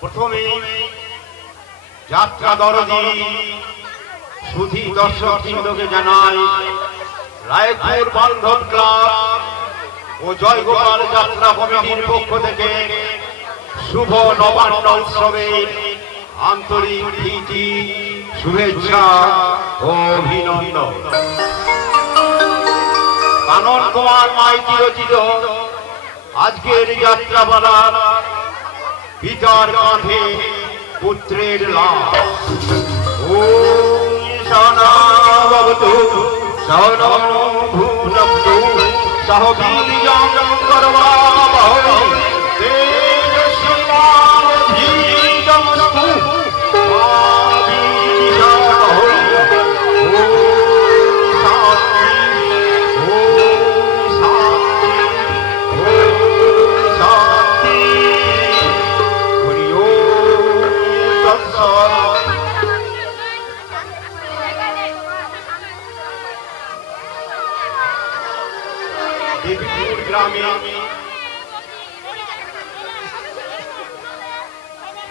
প্রথমে যাত্রা দরদি সুধী দর্শক বৃন্দকে জানাই রায়পুর বান্ধব ক্লাব ও জয়গোপাল যাত্রা কমিটির পক্ষ থেকে শুভ নবান্ন উৎসবের আন্তরিক প্রীতি শুভেচ্ছা ও অভিনন্দন। কানন কুমার মাইতি রচিত আজকের যাত্রাপালা পিতার কাঁধে পুত্রের লাভ। ওম সহনাভবতু সহনৌ ভুনক্তু সহ বীর্যং কর্মাবহৈ তেজস্বিনাবধীতমস্তু মা বিদ্বিষাবহৈ।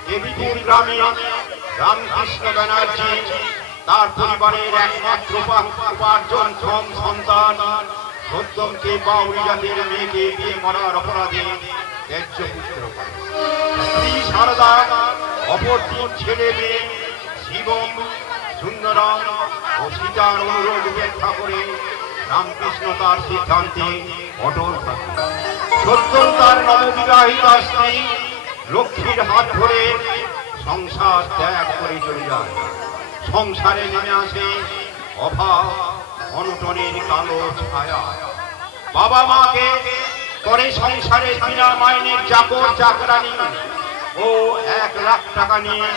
দেবীপুর গ্রামে রামকৃষ্ণ ব্যানার্জি তার পরিবারের একমাত্র উপার্জনক্ষম সন্তান সত্যমকে বাউরি জাতির মেয়েকে বিয়ে করার অপরাধে ত্যায্য পুত্র স্ত্রী সারদা অপর তিন ছেলে মেয়ে শিবম, সুন্দরম ও সীতার অনুরোধ উপেক্ষা করে রামকৃষ্ণ তার সিদ্ধান্তে অটল থাকে। সত্যম তার নববিবাহিতা স্ত্রী লক্ষ্মীর হাত ধরে সংসার ত্যাগ করে চলে যায়। সংসারে নেমে আসে অভাব অনটনের কালো ছায়া। বাবা মাকে করে সংসারের বিনা মাইনের চাকর চাকরানি ও 1 লাখ টাকা নিয়ে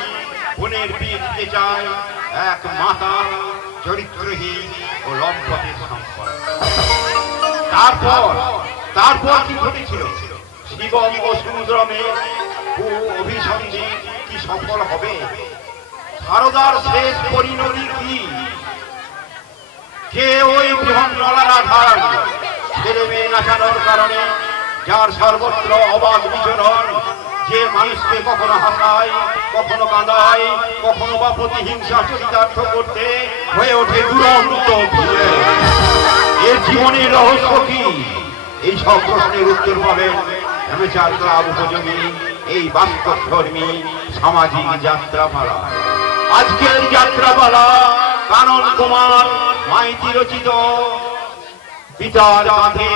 বোনের বিয়ে দিতে চায় এক মাতা চরিত্রহীন ও লম্পটের সম্পদ। তারপর কি ঘটেছিল? শিবম ও সুন্দরমের অভিসন্ধি কি সফল হবে? সারদার শেষ পরিণতি কি? কে ওই বৃহৎ নলারাধার ছেলে মেয়ে নাচানোর কারণে যার সর্বত্র অবাধ বিচরণ, যে মানুষকে কখনো হাসায় কখনো কাঁদায় কখনো বা প্রতিহিংসা চরিতার্থ করতে হয়ে ওঠে দুরন্ত ভিলেন। এর জীবনের রহস্য কি? এই সব প্রশ্নের উত্তর পাবেন অ্যামেচার ক্লাব উপযোগী এই বাস্তবধর্মী সামাজিক যাত্রাপালা। আজকের যাত্রাপালা কানন কুমার মাইতি রচিত পিতার কাঁধে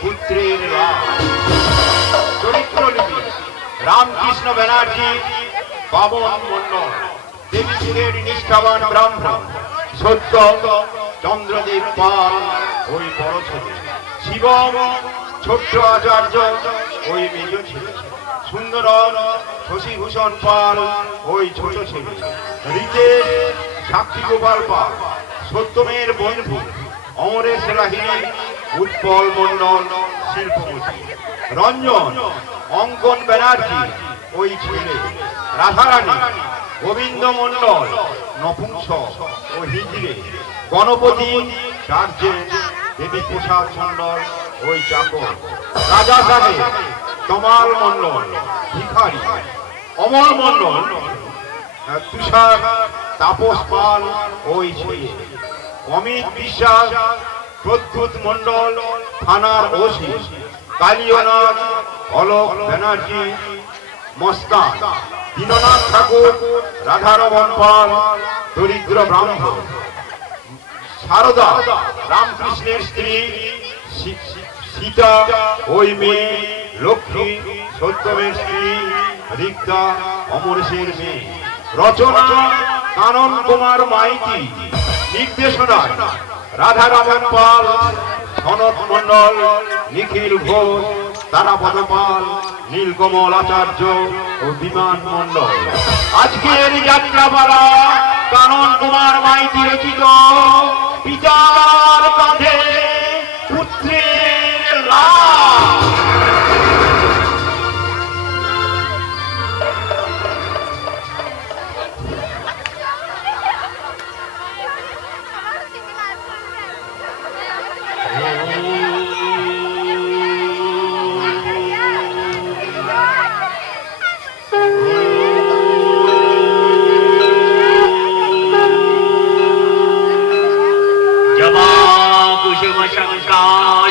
পুত্রের লাভ। চরিত্রলিপি রামকৃষ্ণ ব্যানার্জি, বাবন মন্ডল, দেবীপুরের নিষ্ঠাবান ব্রাহ্মণ। সত্য চন্দ্রদেব পাল ওই বড় ছেলে, শিবম ছোট্ট আচার্য ওই মেজ ছেলে, সুন্দরম শশীভূষণ পাল ওই ছোট ছেলে, রিতেশ সাক্ষী গোপাল পাল সত্যমের বন্ধু, অমরেশ লাহিনী উৎপল মন্ডল শিল্পপতি, রঞ্জন অঙ্কন ব্যানার্জি ওই ছেলে, রাধারানী গোবিন্দ মন্ডল নপুংসক ও হিজড়ে, গণপতি সার্জেন্ট, দেবী প্রসাদ মন্ডল ওই চাকর, রাজা সাহেব তমাল মন্ডল ভিখারি, অমর মন্ডল তুষার তাপস পাল ওই ছেলে, অমিত বিশ্বাস প্রদ্যুৎ মন্ডল থানার ওসি, কালীয়নাথ অলোক ব্যানার্জি মস্তান, দীননাথ ঠাকুর রাধারমন পাল দরিদ্র ব্রাহ্মণ, সারদা রামকৃষ্ণের স্ত্রী, সীতা ওই মেয়ে, লক্ষ্মী সত্যমের স্ত্রী, রিক্তা অমরেশের মেয়ে। রচনা কানন কুমার মাইতি, নির্দেশনা রাধারমন পাল, সনত মন্ডল, নিখিল ঘোষ, তারাপদ পাল, নীলকমল আচার্য ও বিমান মন্ডল। আজকের যাত্রাপালা কানন কুমার মাইতি রচিত পিতার কাঁধে পুত্রের লাভ। Oh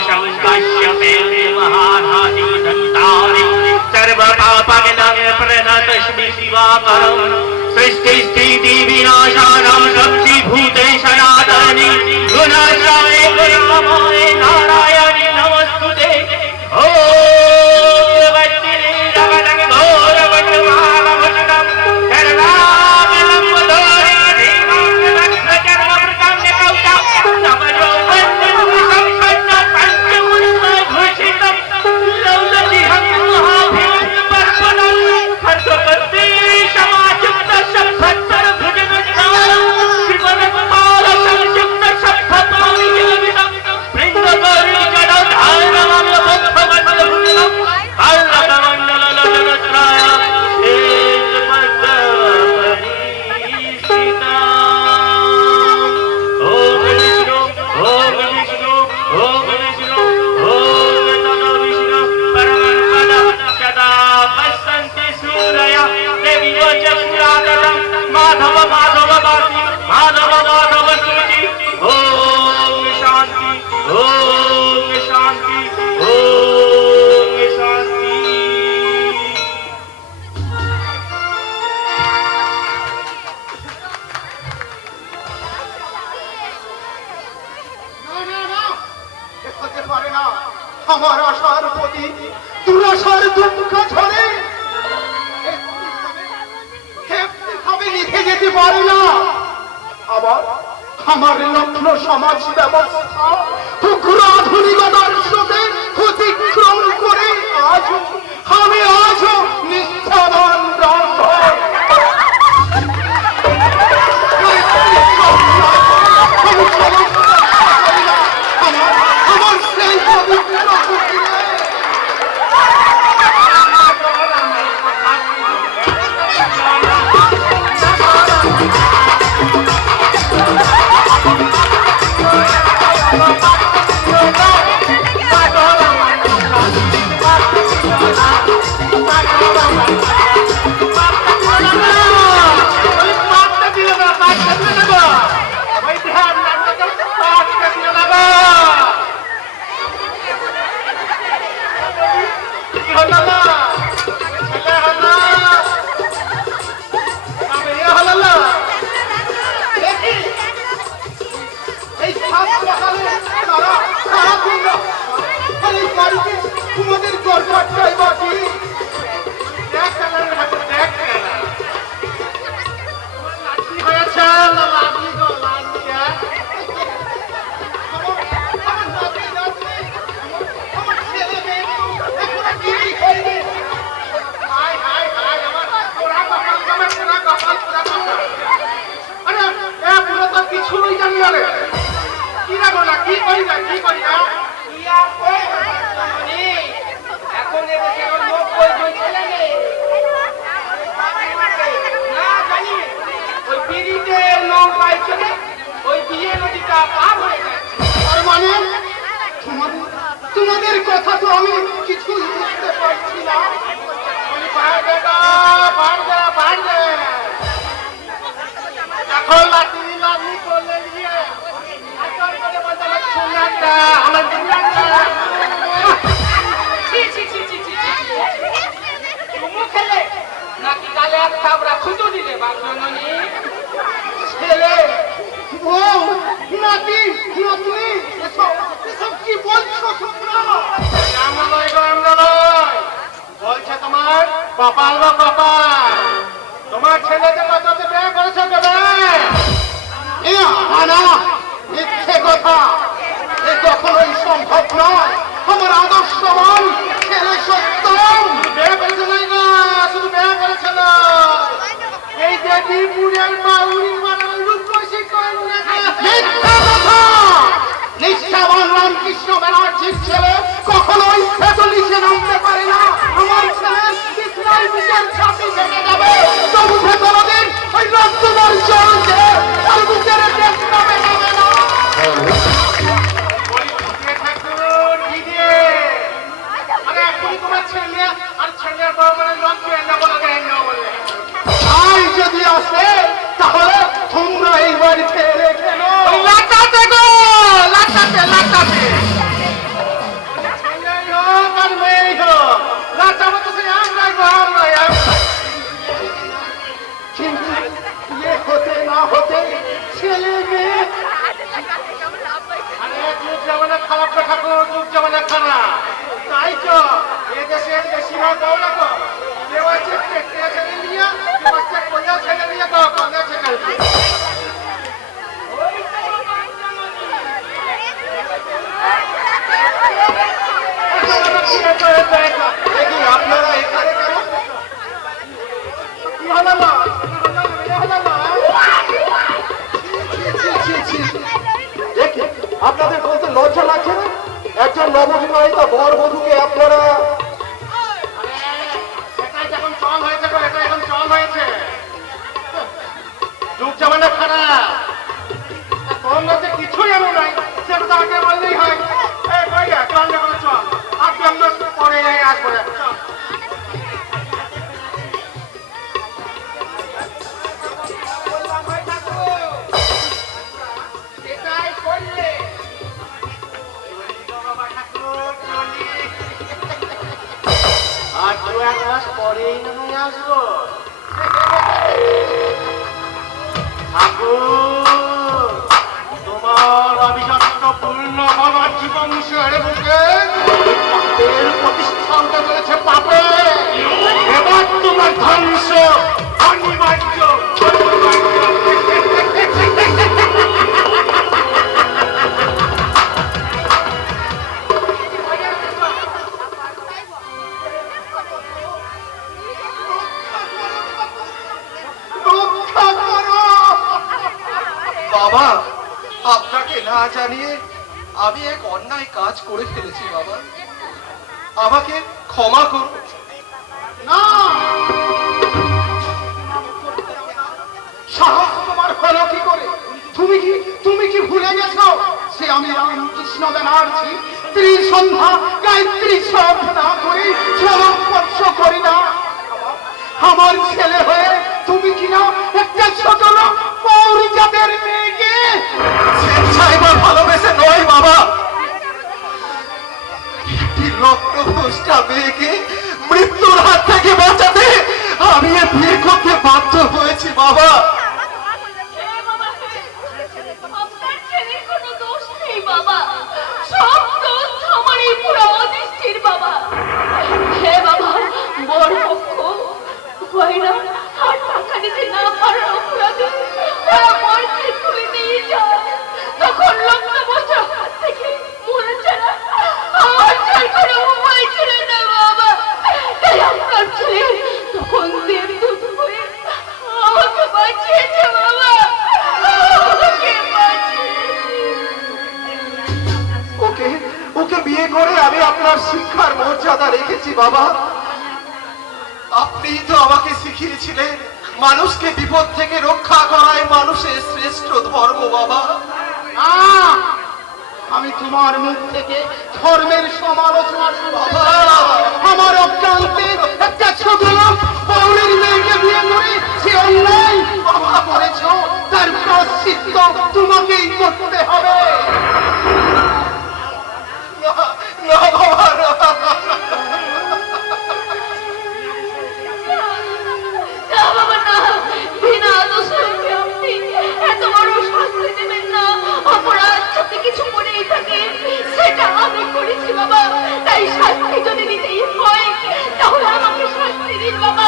शङ्काश्यपे महाराजीदन्तारे सर्वपापविनाश प्रणतस्मि शिवाकरम् सृष्टिस्थिति विनाशानां शक्तिभूते सनातने गुणाश्रये गुणामये नारायणे नमस्तुते আমার আশার প্রতি দুরাশার দুঃখ ঝরে ভাবে লিখে যেতে পারে না। আবার আমার লগ্ন সমাজ ব্যবস্থা উগ্র আধুনিকতার স্রোতে অতিক্রম করে আমি আজও নিষ্ঠাবান ব্রাহ্মণ। আমার সেই পবিত্র তোমাদের দরকারটাই বাকি হয়েছে কিছুই জানি না রে কি রাখো না কি করি না কি করি না এখন লোক ছেলে না জানি ওই পিড়িতে লোক পাইছে ওই বিয়ে নদীটা পার হয়ে গেছে। তার মানে তোমাদের কথা তো আমি কিছুই বুঝতে পারছি না। এখন লাঠি লাঠি করলে গিয়ে আমার খেলে নাকি গালে এক থাবড়া খুঁজো দিলে বাগজননী ছেলে বউ নাতি নাতনি এসব কি বলছো তোমরা? বলছে তোমার কপাল বা কপাল। তোমার ছেলেকে কততে বিয়ে করেছো কেবে? মিথ্যে কথা, এ কখনোই সম্ভব নয়। আমার আদর্শবান ছেলে সত্যম বিয়ে করেছে নাই না, শুধু বিয়ে করেছে না এই দেবীপুরের বাউরি মারার রূপসী মিথ্যা কথা। নিষ্ঠাবান রামকৃষ্ণ ব্যানার্জির ছেলে কখনোই এত নিচে নামতে পারে না। আমার ছেলে ইসরায়েল বুকের ছাতি ভেঙে যাবে, তবু সে কোনোদিন ওই রক্তদান চলছে তার বুকের দেশ নামে যাবে না। যদি আসে তাহলে তোমরা এই বাড়ি ছেড়ে রেখে লাটাতে গো লাটাতে লাটাতে ঠাকুর যুগ জমানা খানা তাই তো এদেশের বেশিরভাগ দৌড়া তো কেউ আছে পেটে ছেলে নিয়ে কেউ আছে কোজা ছেলে নিয়ে তো কোজা ছেলে আপনারা এখানে কেন? কি হলো না দেখি আপনাদের বলতে লজ্জা লাগছে না? একজন নববিবাহিতা বর বধূকে আপনারা এটাই এখন চল হয়েছে গো, এটা এখন চল হয়েছে যুগ জমানা খারাপ তোর মধ্যে কিছুই এমন নাই সেটা তো আগে বললেই হয় এই কইয়া চল যখন চল আর তুই আমরা পরে আসবো চল এটাই করলে আর দু এক মাস পরেই নয় আসবো ঠাকুর তোমার অভিযত্ন পূর্ণ হবার জীবংশের বুকে পাপের প্রতিষ্ঠা হতে চলেছে পাপে এবার তোমার ধ্বংস অনিবার্য বাবা, আপনাকে না জানিয়ে আমি এক অন্যায় কাজ করে ফেলেছি বাবা, আমাকে ক্ষমা করুন। না সাহস তোমার হলো কি করে? তুমি কি ভুলে গেছো সে আমি রামকৃষ্ণ ব্যানার্জি ত্রিসন্ধ্যা গায়ত্রী সব না করে স্পর্শ করি না আমার ছেলে হয়ে তুমি কিনা একটা ছোট লোক পৌরি জাতের মেয়েকে স্বেচ্ছায় ভালোবেসে নয় বাবা, একটি রক্তপুষ্টা মেয়েকে মৃত্যুর হাত থেকে বাঁচাতে আমি এ বিয়ে করতে বাধ্য হয়েছি বাবা। আপনার ছেলের কোনো দোষ নেই বাবা, সব দোষ আমার এই পুরো অদৃষ্টির বাবা। হে বাবা, বড় পক্ষ গয়না আর টাকা দিতে না পারার অপরাধে ওরা বরকে তুলে নিয়ে যায়। তখন লগ্ন বছর হাত থেকে মরে ছাড়া আমার ছেলে কোনো উপায় ছিল না বাবা। তাই আপনার ছেলে তখন দেবদূত হয়ে আমাকে বাঁচিয়েছে বাবা, আমাকে বাঁচিয়েছে। ওকে বিয়ে করে আমি আপনার শিক্ষার মর্যাদা রেখেছি বাবা। আপনি তো আমাকে শিখিয়েছিলেন মানুষকে বিপদ থেকে রক্ষা করাই মানুষের শ্রেষ্ঠ ধর্ম বাবা। আমি তোমার মুখ থেকে ধর্মের সমালোচনা শুনতে বাবা। চাই না। আমার অজ্ঞানতে একটা ছোট লোক পৌরের মেয়েকে বিয়ে করে সে অন্যায় বাবা করেছ, তার প্রায়শ্চিত্ত তোমাকেই করতে হবে। না বাবা, না। না বাবা না, বিনা দোষে আপনি এত বড় শাস্তি দেবেন না। অপরাধ যদি কিছু করেই থাকে সেটা আমি করেছি বাবা, তাই শাস্তি যদি দিতেই হয় তাহলে আমাকে শাস্তি দিন বাবা।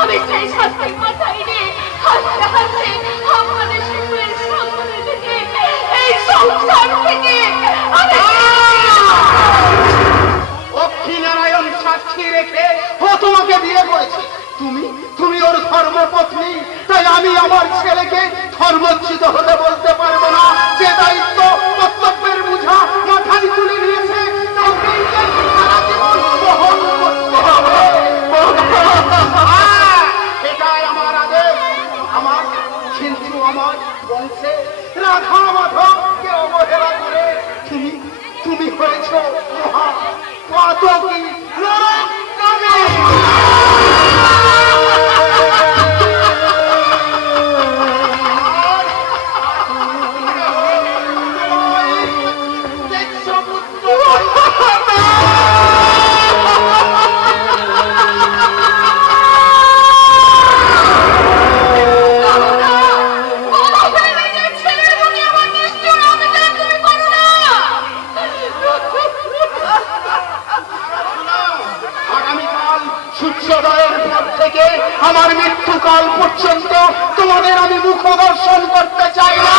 আমি সেই শাস্তি মাথায় নিয়ে হাসতে হাসতে আপনাদের শিশুর সামনে থেকে এই সংসার থেকে আমি লক্ষ্মীনারায়ণ সাক্ষী রেখে ও তোমাকে বিয়ে করেছে, তুমি ওর ধর্মপত্নী, তাই আমি আমার ছেলেকে ধর্মচ্যুত হতে বলতে পারবো না। যে দায়িত্ব কর্তব্যের বোঝা মাথায় তুলে নিয়েছে তাকে সারা জীবন বহন করতে হবে। এটাই আমার আদেশ। কিন্তু আমার বংশে রাধা মাধবকে অবহেলা করে তুমি হয়েছ মহা পাতকী নরকামী। ছেলের প্রতি আমার নিষ্ঠুর অবিচার তুমি করো না। আমার মৃত্যুকাল পর্যন্ত তোমাদের আমি মুখ দর্শন করতে চাই না।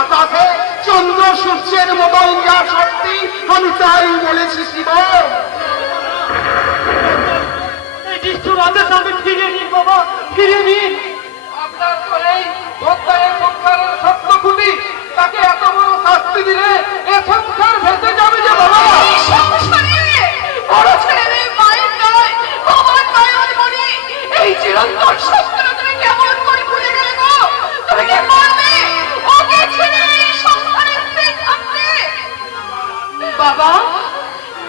আকাশে চন্দ্র সূর্যের মতন যা শক্তি আমি তাই বলেছি শিব। এই দৃষ্টির আদেশ আমি ফিরিয়ে নিন বাবা, ফিরিয়ে নিন। আপনার তো এই অধ্যায়ের সংসারের সত্য খুঁটি, তাকে এত বড় শাস্তি দিলে এ সংসার ভেসে যাবে যে বাবা। এই সংসারে বড় ছেলে মায়ের নয়, আমার নয়ন মনি, এই চিরন্তন সত্য তুমি কেমন করে ভুলে গেলে গো? তুমি কি করবে? ওকে ছেড়ে এই সংসারে থাকবে? বাবা,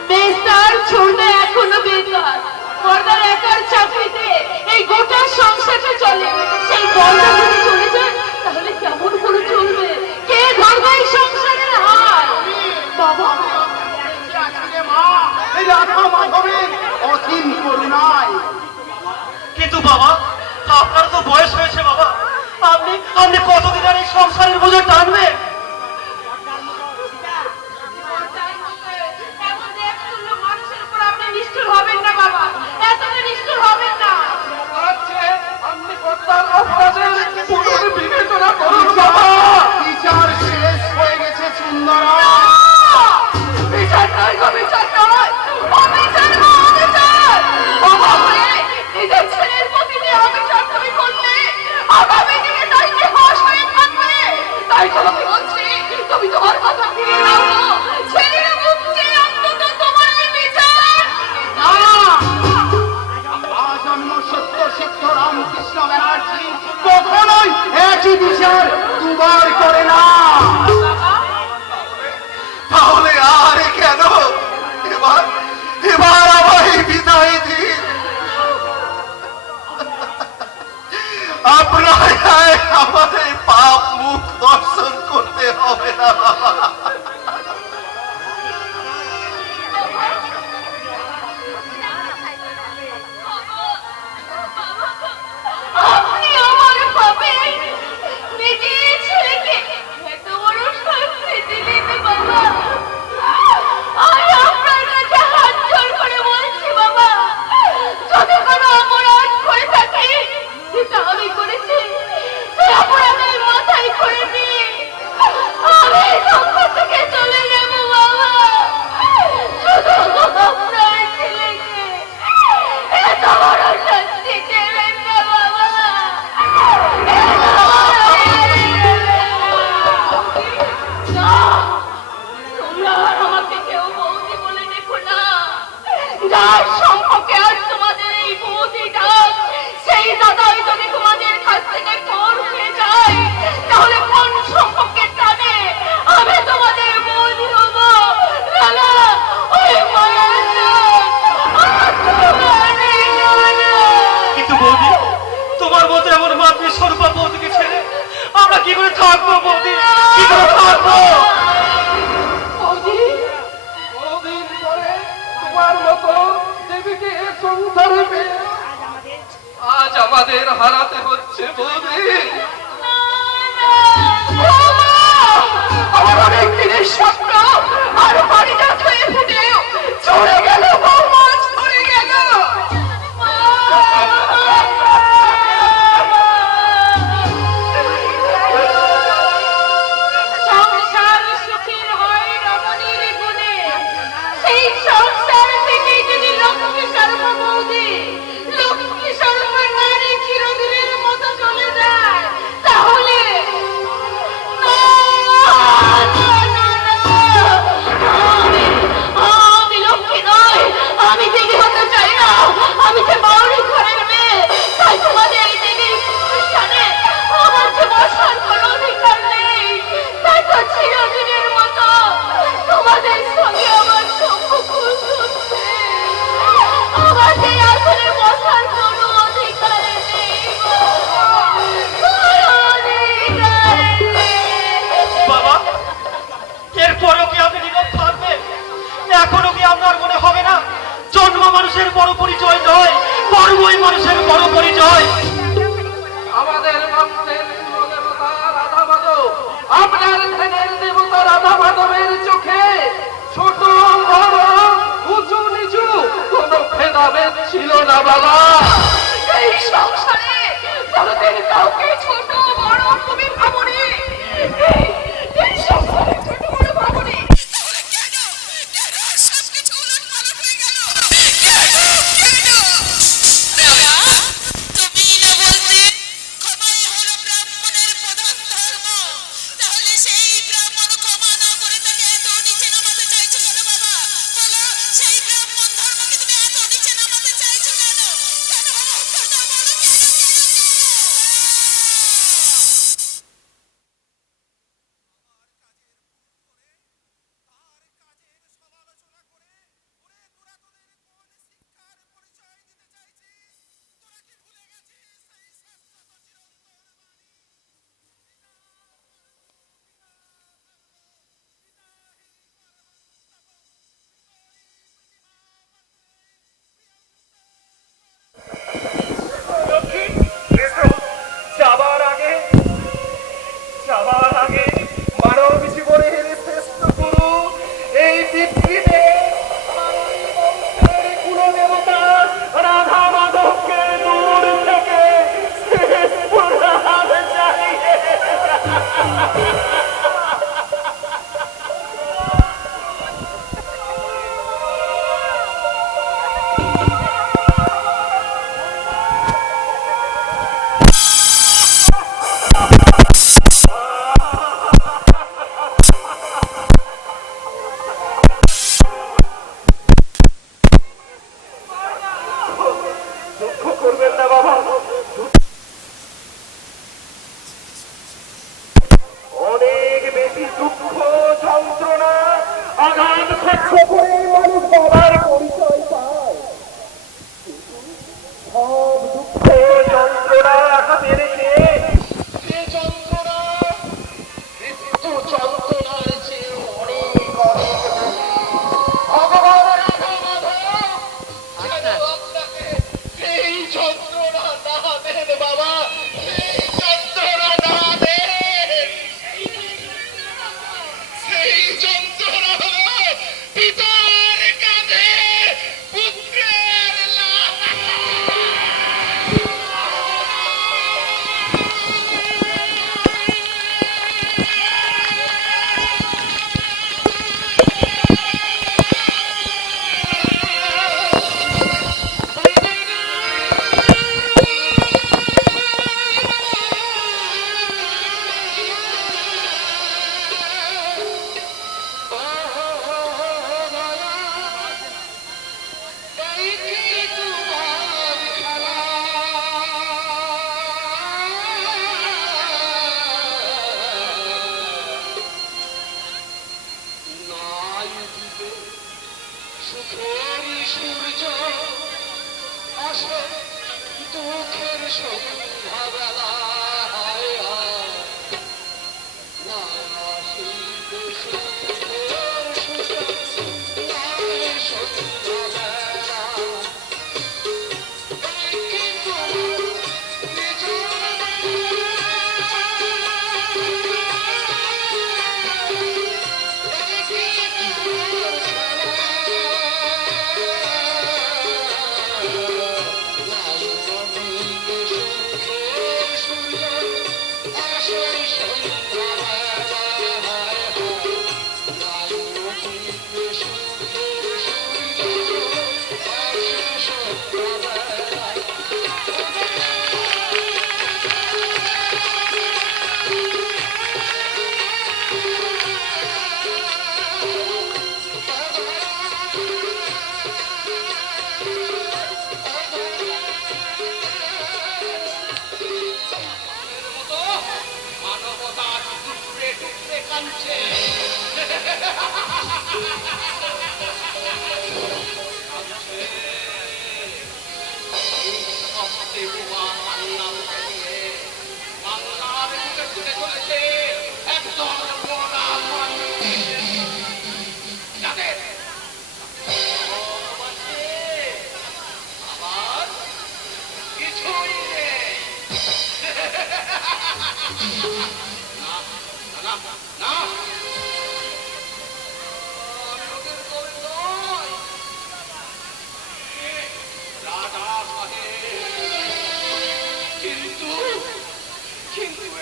বেস্তার ছোড়না এখনো বেকার। পর্দার একার চাকরিতে এই গোটা সংসারটা চলে। সেই পর্দা যদি চলে যায় তাহলে কেমন করে চলবে? কে ধরবে এই সংসারের হাল? বাবা, এই রাধা মাধবের অসীম করুণায়। কিন্তু বাবা, আপনার তো বয়স হয়েছে বাবা, আপনি আপনি কতদিন আর এই সংসারের বোঝা টানবে? মানুষের উপর আপনি নিষ্ঠুর হবেন না বাবা, এতটা নিষ্ঠুর হবেন না। আপনি কর্তার অপরাধের পুনর্বিবেচনা করুন বাবা। বিচার শেষ হয়ে গেছে সুন্দরা। বিচার নয় গো, বিচার নয়, অবিচার গো, অবিচার। বাবা হয়ে নিজের ছেলের প্রতি যে অবিচার তুমি করলে, আগামী দিনে তাই যে হস হয়ে থাকবে। তাই তোমাকে বলছি, তুমি তোমার কথা ফিরিয়ে নাও গো। ছেলের মুখ চেয়ে অন্তত তোমার এই বিচার। না, আজন্ম সত্য সিদ্ধ রামকৃষ্ণ ব্যানার্জি কখনোই একই বিচার দুবার করে না। তাহলে আর কেন? এবার এবার আমায় বিদায় দিন। আপনার আমাদের পাপ মুখ দর্শন করতে হবে না বাবা। আপনি আমার পাপে নিজের ছেলেকে এত বড় শাস্তি দিলেন বাবা। আমি আপনার কাছে হাত জোড় করে বলছি বাবা, যদি কোনো অপরাধ করে থাকি সেটা আমি করেছি, সে অপরাধের মাথায় করে নিয়ে আমি এই সংসার থেকে চলে যাব বাবা। শুধু আপনার ছেলেকে এত বড় শাস্তি দেবেন না বাবা। না, তোমরা আর আমাকে কেউ বৌদি বলে দেখো না। যার সম্পর্কে আজ তোমাদের এই বৌদি ডাক, সেই দাদাই যদি তোমাদের কাছ থেকে পর হয়ে যায়, তাহলে কোন সম্পর্কের টানে আমি তোমাদের বৌদি হব? না না, ওই মায়ের নাম তোমার এই নয়। কিন্তু বৌদি, তোমার মতো এমন মাতৃ স্বরূপা বৌদিকে ছেড়ে আমরা কি করে থাকবো বৌদি, কি করে থাকবো? বৌদি, বহুদিন পরে তোমার মতো দেবীকে এ সংসারে পেয়ে আজ আমাদের হারাতে হচ্ছে বৌদি। আমার অনেক দিনের স্বপ্ন আর পারিজাত হয়ে ফুটে চলে গেল বৌমা, চলে গেল। সংসার সুখের হয় রমণীর গুণে, সেই সংসার থেকে যদি লক্ষ্মী শর্মা বৌদি, লক্ষ্মী শর্মা নারী চিরদিনের মতো চলে যায়, তাহলে না, না, না, না, আমি লক্ষ্মী নই, আমি দেবী হতে চাই না, আমি যে বাউরি ঘরের মেয়ে। তাই তোমাদের এই দেবীর প্রতিষ্ঠানে আমার যে বসার কোনো অধিকার নেই। তাই তো চিরদিনের মতো তোমাদের সঙ্গে আমার সম্পর্ক হচ্ছে। আমার যে আসলে বসার কোনো অধিকার নেই, কোনো অধিকার নেই। বাবা, এরপরও কি আপনি নীরব থাকবেন? এখনো কি আপনার মনে হবে না জন্ম মানুষের বড় পরিচয় নয়, কর্মই মানুষের বড় পরিচয়? আমাদের বংশের দেবতা রাধা মাধব, আপনার ধ্যানের দেবতা রাধা মাধবের চোখে ছোট বড় ছিল না বাবা। এই সংসারে বড়দের কাউকে ছোট বড় তুমি ভাবনি। এই সংসারে ছোট বড় ভাবনি। যাবার আগে মানব জীবনের শ্রেষ্ঠ গুরু এই পৃথিবীতে কুলদেবতা রাধা মাধবকে দূর থেকে করবেন না বাবা। অনেক বেশি দুঃখ যন্ত্রণা আঘাত সহ্য করে মানুষ বাবার পরিচয় পায়। সব দুঃখ যন্ত্রণা হাতে রেখে সে যন্ত্রণা মৃত্যু যন্ত্রণার চেয়ে অনেক অনেক ভগবান রাধা মাধব যেন আপনাকে এই যন্ত্রণা না দেন বাবা, এই যন্ত্রণা না দেন। সেই যন্ত্রণা হলো পিতার কাঁধে পুত্রের লাশ। সুখের সূর্য আসে দুঃখের সন্ধ্যাবেলা, না আসিবে সুখের সূর্য নাই সন্ধ্যাবেলা। কিন্তু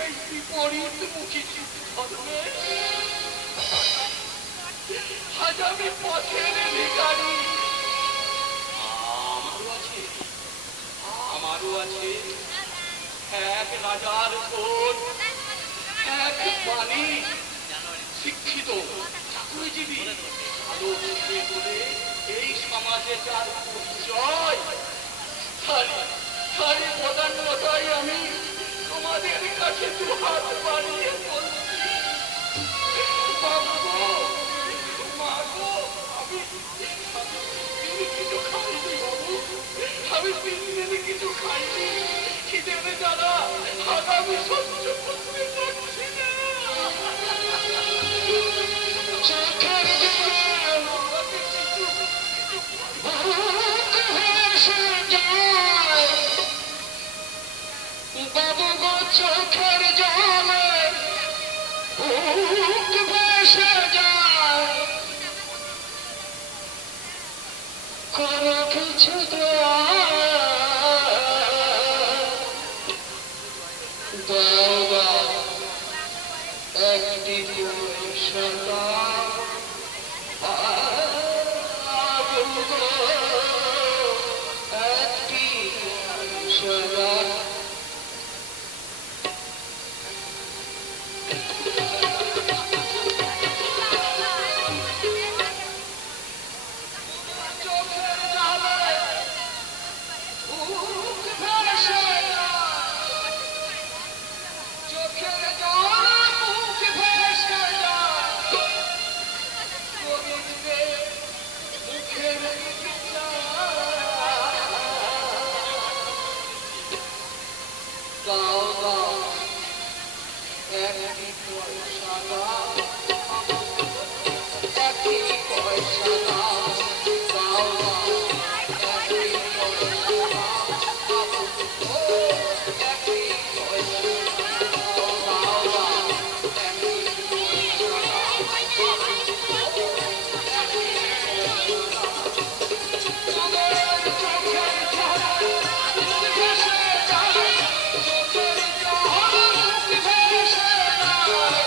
এই বিপরীতমুখী ধর্মে আজ আমি পথের ভিখারি। আমারও আছে এক রাজার কোট, এক বাণী, শিক্ষিত চাকরিজীবী ভালো ছেলে বলে এই সমাজে যার পরিচয়, তারই প্রধানতাই আমি তোমাদের কাছে দুহাত বাড়িয়ে বলছি, বাবা গো, মা গো, আমি কিছু খাইনি বাবু, আমি 3 দিন কিছু খাইনি, খিদের জ্বালা আগামী সহ্য করতে পারছি না। চোখের জল বুক ভেসে যায়, বাবু গো চোখের জলে বুক ভেসে যায়, কোনো কিছু বাবা একটি পয়সা একটি পয়সা চোখের জ্বালায় বুক ভেসে যায়, চোখের জল বুক ভেসে যায়, গরিবকে মুখের দিকে দাও দাও একটি পয়সা দাও, একটি পয়সা দাও, দাও দাও একটি পয়সা দাও, ও একটি পয়সা দাও, দাও দাও একটি পয়সা দাও, তোমার চোখের জল ভেসে যায়, চোখের জল ভেসে যায়,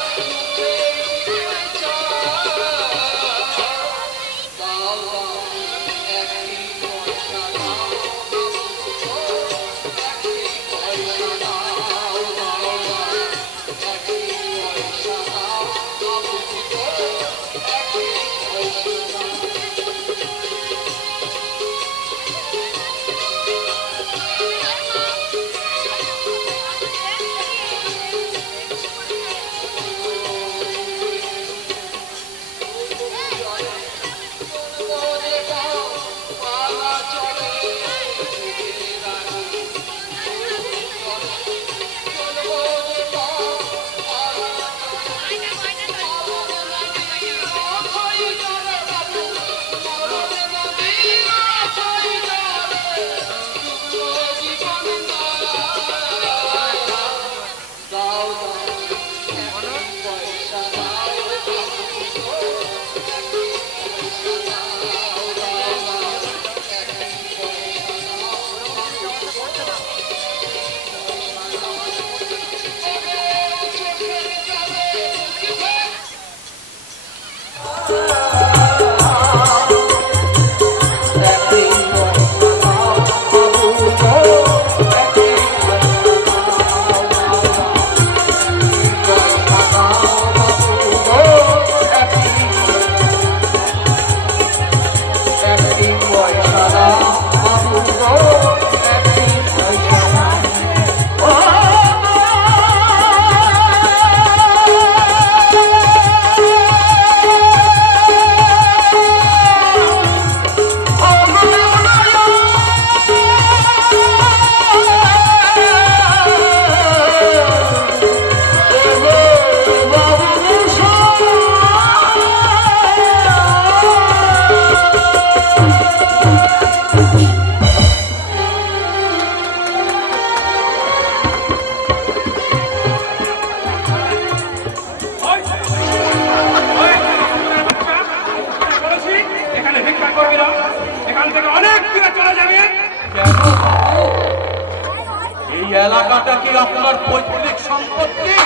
আপনার পৈতৃক সম্পত্তি,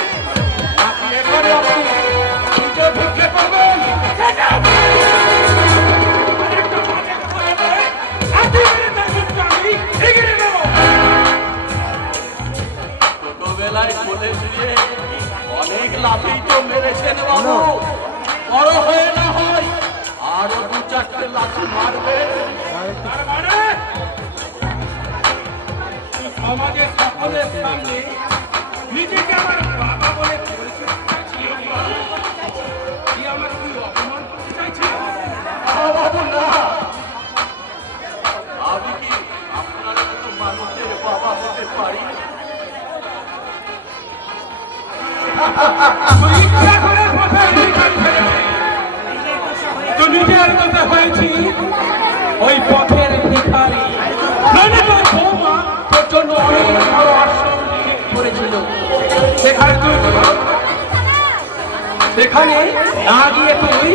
নাকি এখানে আপনি নিজে ভিক্ষে করবেন? ছোটবেলায় কোলে শুয়ে অনেক লাফি তো মেরেছেন বাবু, বড় হয়ে না হয় আরো 2-4টে লাথি মারবেন। তার মানে সমাজের সকলের সামনে নিজেকে আমার বাবা বলে পরিচয় দিয়েছি। কি আমার কি অপমান করতে চাইছে? বাবু না, আমি কি আপনার মতো মানুষের বাবা হতে পারি? ইচ্ছা করে কথায় লিখান ফেলেছে। তো নিজের কথা হয়েছি ওই পথের ভিখারি। নইলে তোর বৌমা তোর জন্য অনেক বড় আশ্রম ঠিক করেছিল। সেখানে না গিয়ে তুই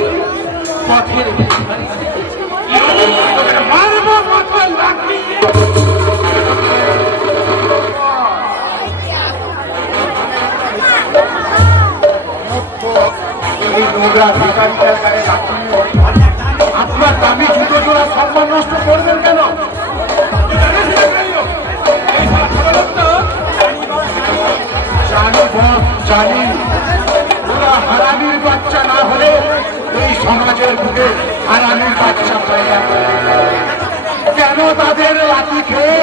পথের ভিখারি। তোকে মারবো মাথায় লাঠি দিয়ে। এই নোংরা ভিখারিটার গায়ে লাথি দিয়ে আপনার দামি জুতো জোড়া সম্মান নষ্ট করবেন কেন? জানি বস, জানি ওরা হারামির বাচ্চা না হলে এই সমাজের বুকে হারামির বাচ্চা পায় না। কেন তাদের লাঠি খেয়ে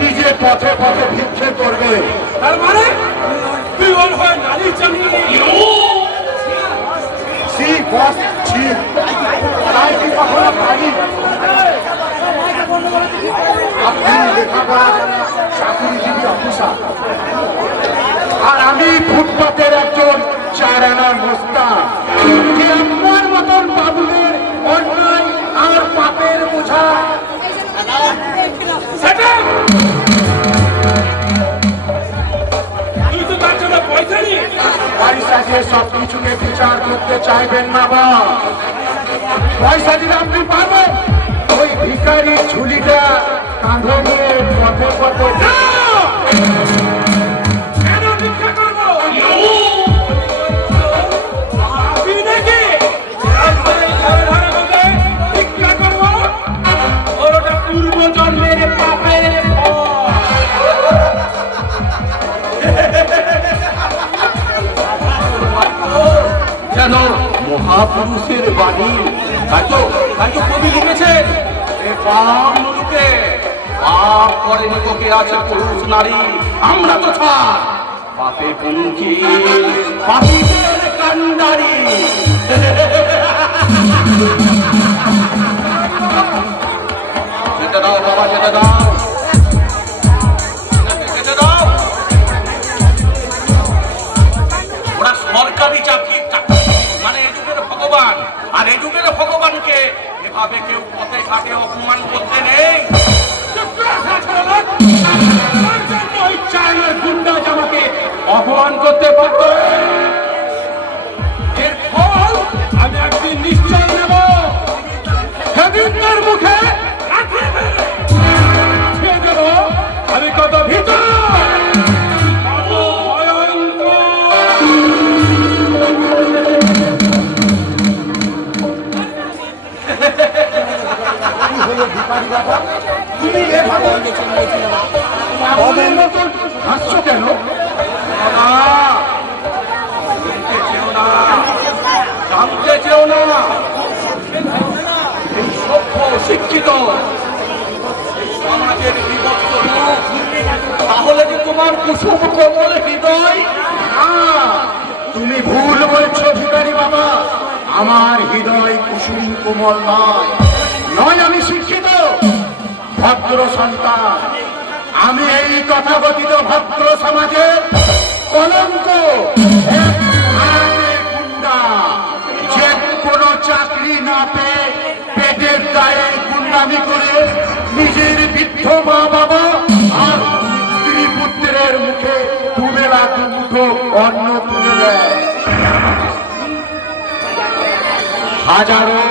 নিজে পথে পথে ভিক্ষে করবে? তার মানে তুই ওর হয়ে নালিশ জানিয়ে ছি বস, ছি। তাই কি কখনো পারি? আপনি লেখাপড়া চাকরিজীবী অফিসার, আর আমি ফুটপাতের একজন 4 আনার মোস্তা, যে আপনার মতন বাবুদের অন্যায় আর পাপের বোঝা তুই তো তার জন্য পয়সা নিয়ে পয়সা দিয়ে সবকিছুকে বিচার করতে চাইবেন না বা পয়সা দিলে আপনি পাবেন ওই ভিখারি ঝুলিটা কাঁধে নিয়ে পথে পথে। কেন ভিক্ষা করবো? আপনি নাকি রাস্তায় ঘরে ঘরে বসে ভিক্ষা করবো? ওর ওটা পূর্বজন্মের পাপের ফল। যেন মহাপুরুষের বাণী। তাই তো কবি লিখেছেন, পাপ নদীতে পাপ করেনি তোকে আছে পুরুষ নারী, আমরা তো ছাড় পাপে পঙ্কি পাপীদের কান্ডারি। যেতে দাও বাবা, যেতে দাও, যেতে দাও। ওরা সরকারি চাকরি, মানে এ যুগের ভগবান, আর এ যুগের ভগবানকে এভাবে কেউ পথে ঘাটে অপমান করতে নেই। ওই চায়নার গুন্ডা জামাকে অপমান করতে পারত। এর ফল আমি একদিন নিশ্চয় নেব। সেদিন তার মুখে দেব আমি কত ভিতর কত ভয়ঙ্কর। তুমি এভাবে বাবুদের মতন হাসছো কেন? জানতে চেও না, এই সভ্য শিক্ষিত সমাজের বিভক্ত রূপ, তাহলে কি তোমার কুসুম কোমল হৃদয়? তুমি ভুল বলছো ভিখারি বাবা, আমার হৃদয় কুসুম কোমল নয়। আমি শিক্ষিত ভদ্র সন্তান। আমি এই তথাকথিত ভদ্র সমাজের কলঙ্ক, এক হারামের গুন্ডা, যে কোনো চাকরি না পেয়ে পেটের দায়ে গুন্ডামি করে নিজের বৃদ্ধ মা বাবা আর স্ত্রী পুত্রের মুখে দুবেলা দুমুঠো অন্ন তুলে দেয়। হাজারো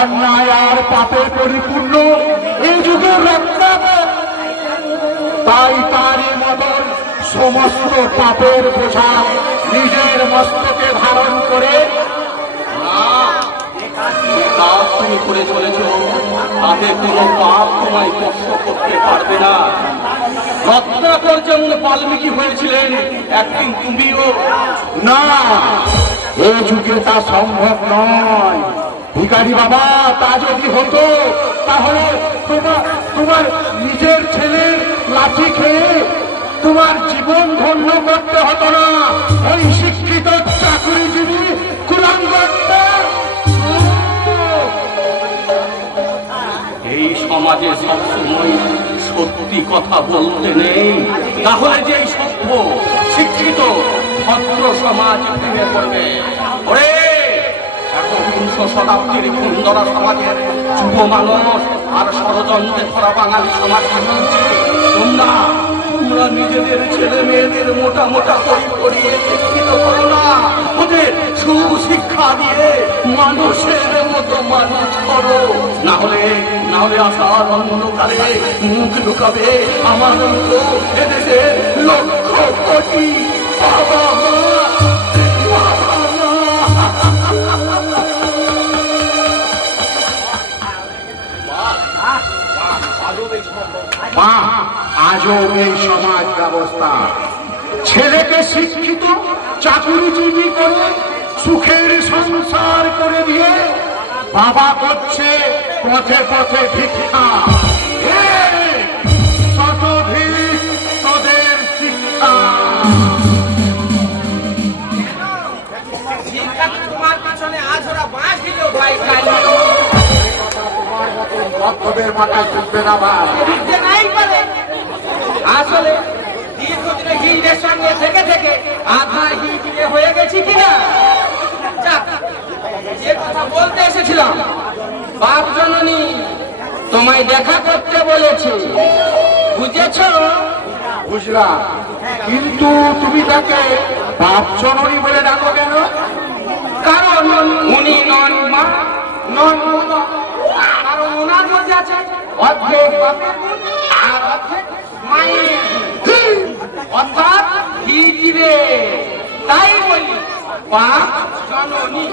অন্যায় আর পাপের পরিপূর্ণ এই যুগের রক্তাভ, তাই তারই মতন সমস্ত পাপের বোঝা নিজের মস্তকে ধারণ করে কাজ তুমি করে চলেছ, তাতে কোনো পাপ তোমায় স্পর্শ করতে পারবে না। রত্নাকর যেমন বাল্মীকি হয়েছিলেন, একদিন তুমিও। না, এ যুগে তা সম্ভব নয় ভিখারি বাবা। তা যদি হতো তাহলে তোমার নিজের ছেলের লাঠি খেয়ে তোমার জীবন ধন্য করতে হতো না। ওই শিক্ষিত চাকরিজীবী কুলাঙ্গারটা এই সমাজে সবসময় সত্যি কথা বলতে নেই, তাহলে যে এই সভ্য শিক্ষিত ভদ্র সমাজ ভেঙে পড়বে। ওরে, একবিংশ শতাব্দীর কুন্দরা সমাজের যুব মানুষ আর ষড়যন্ত্রে ভরা বাঙালি সমাজ তোমরা নিজেদের ছেলে মেয়েদের মোটা মোটা পরিয়ে শিক্ষিত করো না, ওদের সুশিক্ষা দিয়ে মানুষের মতো মানুষ করো। না হলে আসার অন্ধকারে মুখ লুকাবে আমার মতো এদেশের লক্ষ কোটি বাবা মা। আজও এই সমাজ ব্যবস্থা ছেলেকে শিক্ষিত চাকরিজীবী করে সুখের সংসার করে দিয়ে বাবা করছে পথে পথে ভিক্ষা। শতধিক তোদের শিক্ষা। তোমার পিছনে আজ ওরা বাঁশ দিল ভাই, ভক্তদের মাথায় চলবে না ভাই। আসলে দীর্ঘদিনে হিজড়ের সঙ্গে থেকে থেকে আধা হিজড়ে হয়ে গেছি কিনা। যাক, যে কথা বলতে এসেছিলাম, বাপ জননী তোমায় দেখা করতে বলেছে, বুঝেছ? বুঝলাম, কিন্তু তুমি তাকে বাপ জননী বলে ডাকো কেন? কারণ উনি নন মা, নন বাবা। কারণ ওনার মধ্যে আছে অর্ধেক বাপের গুণ আর অর্ধেক মায়ের গুণ, অর্থাৎ হিজড়ে। তাই বলি বাপ জননী।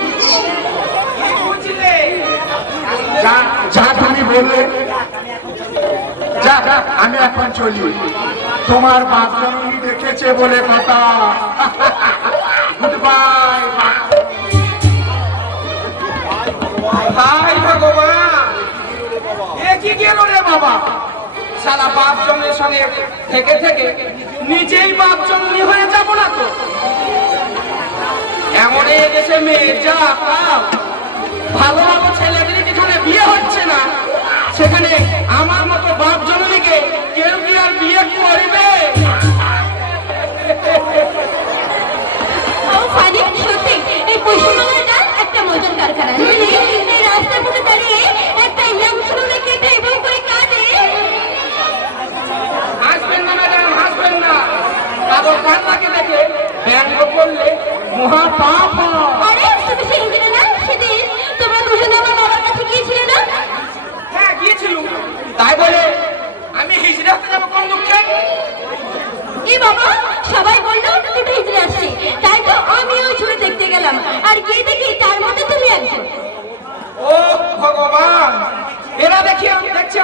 কি বুঝলে? যা তুমি বললে, যা আমি এখন চলি। তোমার বাপ জননী দেখেছে বলে কথা। Good bye. হাই ভগবান, এ কি গেল রে বাবা? সারা বাপ জনের সঙ্গে থেকে থেকে নিজেই বাপ জননী হয়ে যাব না তো? এমন এই দেশে মেয়ে যা কাল, ভালো ভালো ছেলেদের যেখানে বিয়ে হচ্ছে না, সেখানে আমার মতো বাপ জননীকে কেউ কি আর বিয়ে করবে? সত্যি এই পশ্চিমবাংলাটা একটা মজার কারখানা। এই রাস্তার মধ্যে দাঁড়িয়ে একটা ইয়াং ছেলে কেটে এবং করে কাঁদে। হাসবেন না ম্যাডাম, হাসবেন না। কারো কান্নাকে দেখে ব্যঙ্গ করলে মহা পাপ হয়। আরে তুমি সেই হিজড়ে না? সেদিন তোমরা দুজনে আমার বাবার কাছে গিয়েছিলে না? হ্যাঁ গিয়েছিলুম, তাই বলে আমি হিজড়ে হতে যাবো কোন দুঃখে? কি বাবা, সবাই বললো দুটো হিজড়ে আসছে, তাই তো আমিও ছুটে দেখতে গেলাম। আর গিয়ে দেখি তার মধ্যে তুমি একজন। ও ভগবান, এরা দেখছি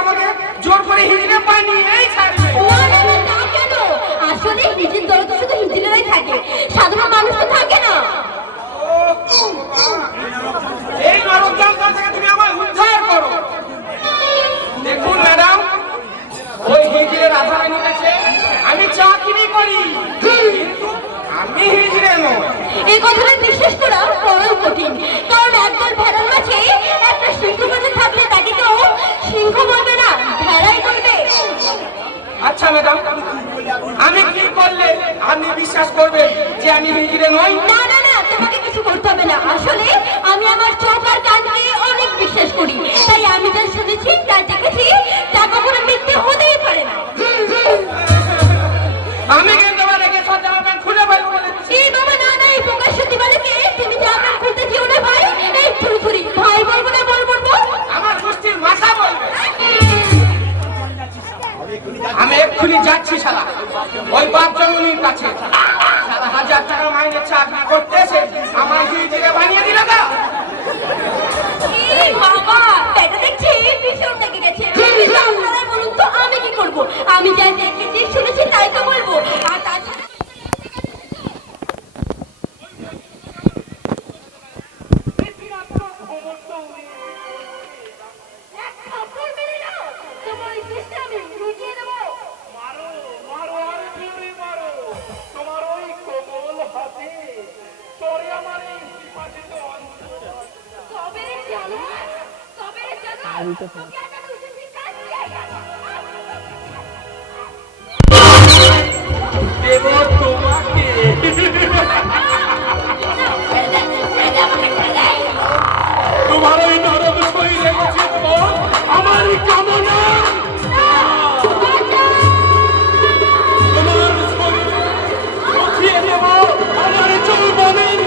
আমাকে জোর করে হিজড়ে বানিয়েই ছাড়বে। না না না, তা কেন? আসলে নিজের দরদ শুধু হিজড়েরাই থাকে, সাধারণ মানুষ তো থাকে না। ও ভগবান, এই নরক যন্ত্রণা থেকে তুমি আমায় উদ্ধার করো। দেখুন ম্যাডাম, ওই হিজড়ের আধারে নিতেছে আমি চাকরি করি, কিন্তু আমি হিজড়ে নই। এই কথাটা বিশ্বাস করা বড়ই কঠিন, কারণ একদল ভেড়ার মাঝে একটা সিংহ বাজে থাকলে তাকে কেউ সিংহ বলবে না, ভেড়াই বলবে। আচ্ছা ম্যাডাম, আমি কি করলে আপনি বিশ্বাস করবেন যে আমি হিজড়ে নই? না না না, তোমাকে কিছু করতে হবে না। আসলে আমি আমার চোখ আর কানকে অনেক বিশ্বাস করি, তাই আমি যা শুনেছি তা দেখেছি, তা কখনো মিথ্যে হতেই পারে না। আমি কিন্তু আমার রেখে সব জামা প্যান্ট খুলে ফেলবো বলেছি। এই বাবা, না না, এই প্রকাশ্য দিবালোকে তুমি জামা খুলতে যেও না ভাই। এই থুরি ভাই বলবো না, বলবো। আমার গোষ্ঠীর মাথা বলবে। আমি এক্ষুনি যাচ্ছি শালা ওই বাপ জননীর কাছে। চাকরি করতে এসে আমায় জিরে বানিয়ে দিল তো। এই বাবা, এটা দেখছি ভীষণ লেগে গেছে। আপনারাই বলুন তো আমি কি করব? আমি যা দেখেছি শুনেছি তাই তো বলবো। আর তাছাড়া এক থাপ্পড় মেরে দাও, তোমার এই চেষ্টা আমি রুটিয়ে দেবো। মারো মারো আর জোরে মারো, তোমার ওই কোমল হাতে তোরে আমার এই বিপাচিত অন্তর। তবে রে জানোয়ার, তবে রে জানোয়ার, তোকে একটা দুষিছি কাটিয়ে গেল। দেব তোমাকে। তোমার ওই নরম শরীরে জিতব আমারই কামনা। তোমার শরীরে উঠিয়ে দেব আমার যৌবনের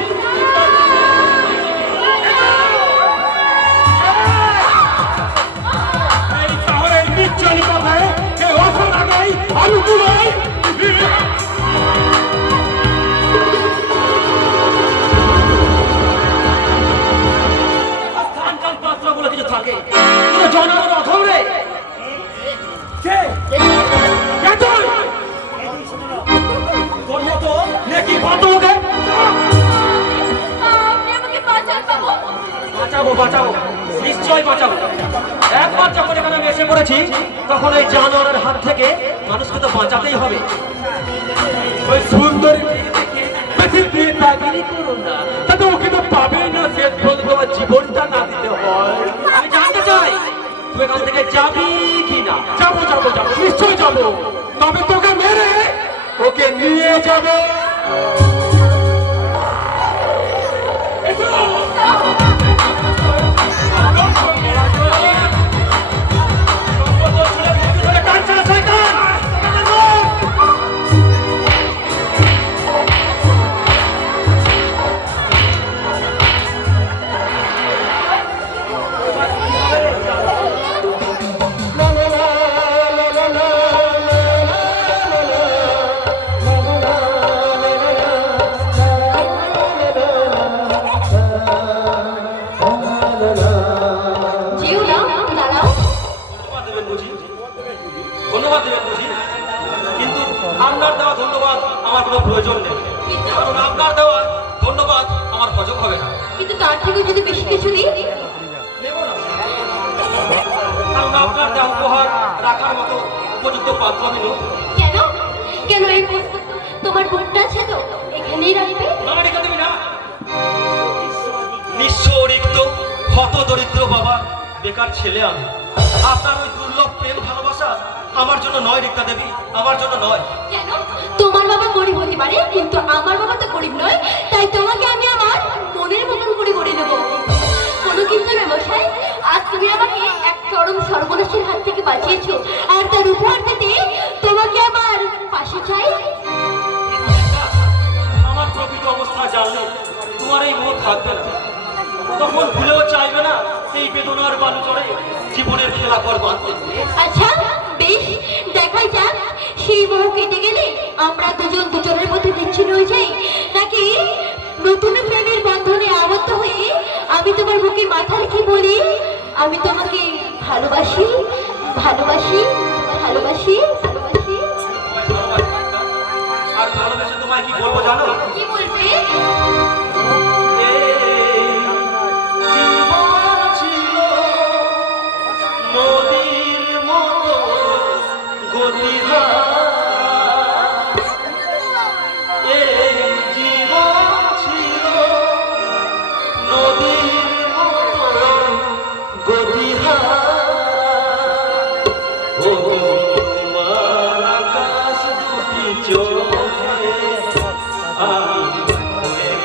এই শহরের নিশ্চল পথে কেউ আসার আগেই আমি তোমায় স্থানকাল পাত্র বলে কিছু থাকে, কোনো জনগণ অধম রে। কে কে তুই? তোর মতো নেকি কত ওকে? আপনি আমাকে বাঁচান বাবু। বাঁচাবো বাঁচাবো, নিশ্চয় বাঁচাবো। একবার যখন এখানে আমি এসে পড়েছি তখন এই জানোয়ারের হাত থেকে মানুষকে তো বাঁচাতেই হবে। ওই সুন্দরী মেয়ে দেখে বেশি বিয়ে তাগিরি করো না, তাতে ওকে তো পাবেই না, শেষ পর্যন্ত তোমার জীবনটা না দিতে হয়। আমি জানতে চাই তুই এখান থেকে যাবি কি না? যাবো যাবো যাবো, নিশ্চয় যাবো, তবে তোকে মেরে ওকে নিয়ে যাবো। যেও না, দাঁড়াও। ধন্যবাদ দেবেন বুঝি, ধন্যবাদ দেবেন বুঝি, কিন্তু আপনার দেওয়া ধন্যবাদ আমার কোনো প্রয়োজন নেই, কারণ আপনার দেওয়া ধন্যবাদ আমার হজম হবে না। কিন্তু তার থেকে যদি বেশি কিছু দিই? নেব না, কারণ আপনার দেওয়া উপহার রাখার মতো উপযুক্ত পাত্র আমি নই। কেন? কেন এই পুষ্প তোমার বোনটা আছে তো, এখানেই রাখবে? না রেখে দেবে না। নিঃস্ব রিক্ত হত দরিদ্র বাবা বেকার ছেলে আমি। আপনার ওই দুর্লভ প্রেম ভালোবাসা আমার জন্য নয় রিক্তা দেবী, আমার জন্য নয়। কেন? তোমার বাবা গরিব হতে পারে, কিন্তু আমার বাবা তো গরিব নয়, তাই তোমাকে আমি আমার মনের মতন করে গড়ে নেব। কোনো কিন্তু না মশাই, আজ তুমি আমাকে এক চরম সর্বনাশের হাত থেকে বাঁচিয়েছো, আর তার উপহার দিতে তোমাকে আমার পাশে চাই। আমার প্রকৃত অবস্থা জানলে তোমার এই মোহ থাকবে না, তখন ভুলেও চাইবে না এই বেদনার বালু চড়ে জীবনের খেলা কর বাঁধতে। আচ্ছা বেশ, দেখাই যাক সেই মোহ কেটে গেলে আমরা দুজন দুজনের মধ্যে বিচ্ছিন্ন হয়ে যাই, নাকি নতুন প্রেমের বন্ধনে আবদ্ধ হয়ে আমি তোমার বুকে মাথা রেখে বলি আমি তোমাকে ভালোবাসি ভালোবাসি ভালোবাসি ভালোবাসি। আর ভালোবেসে তোমায় কি বলবো জানো? কি বলবে? জীবন ছিল নদীর মতো গতিহার, এই জীবন ছিল নদীর মতো গতিহার। ও তোমার আকাশ দুটি চোখে আমি হয়ে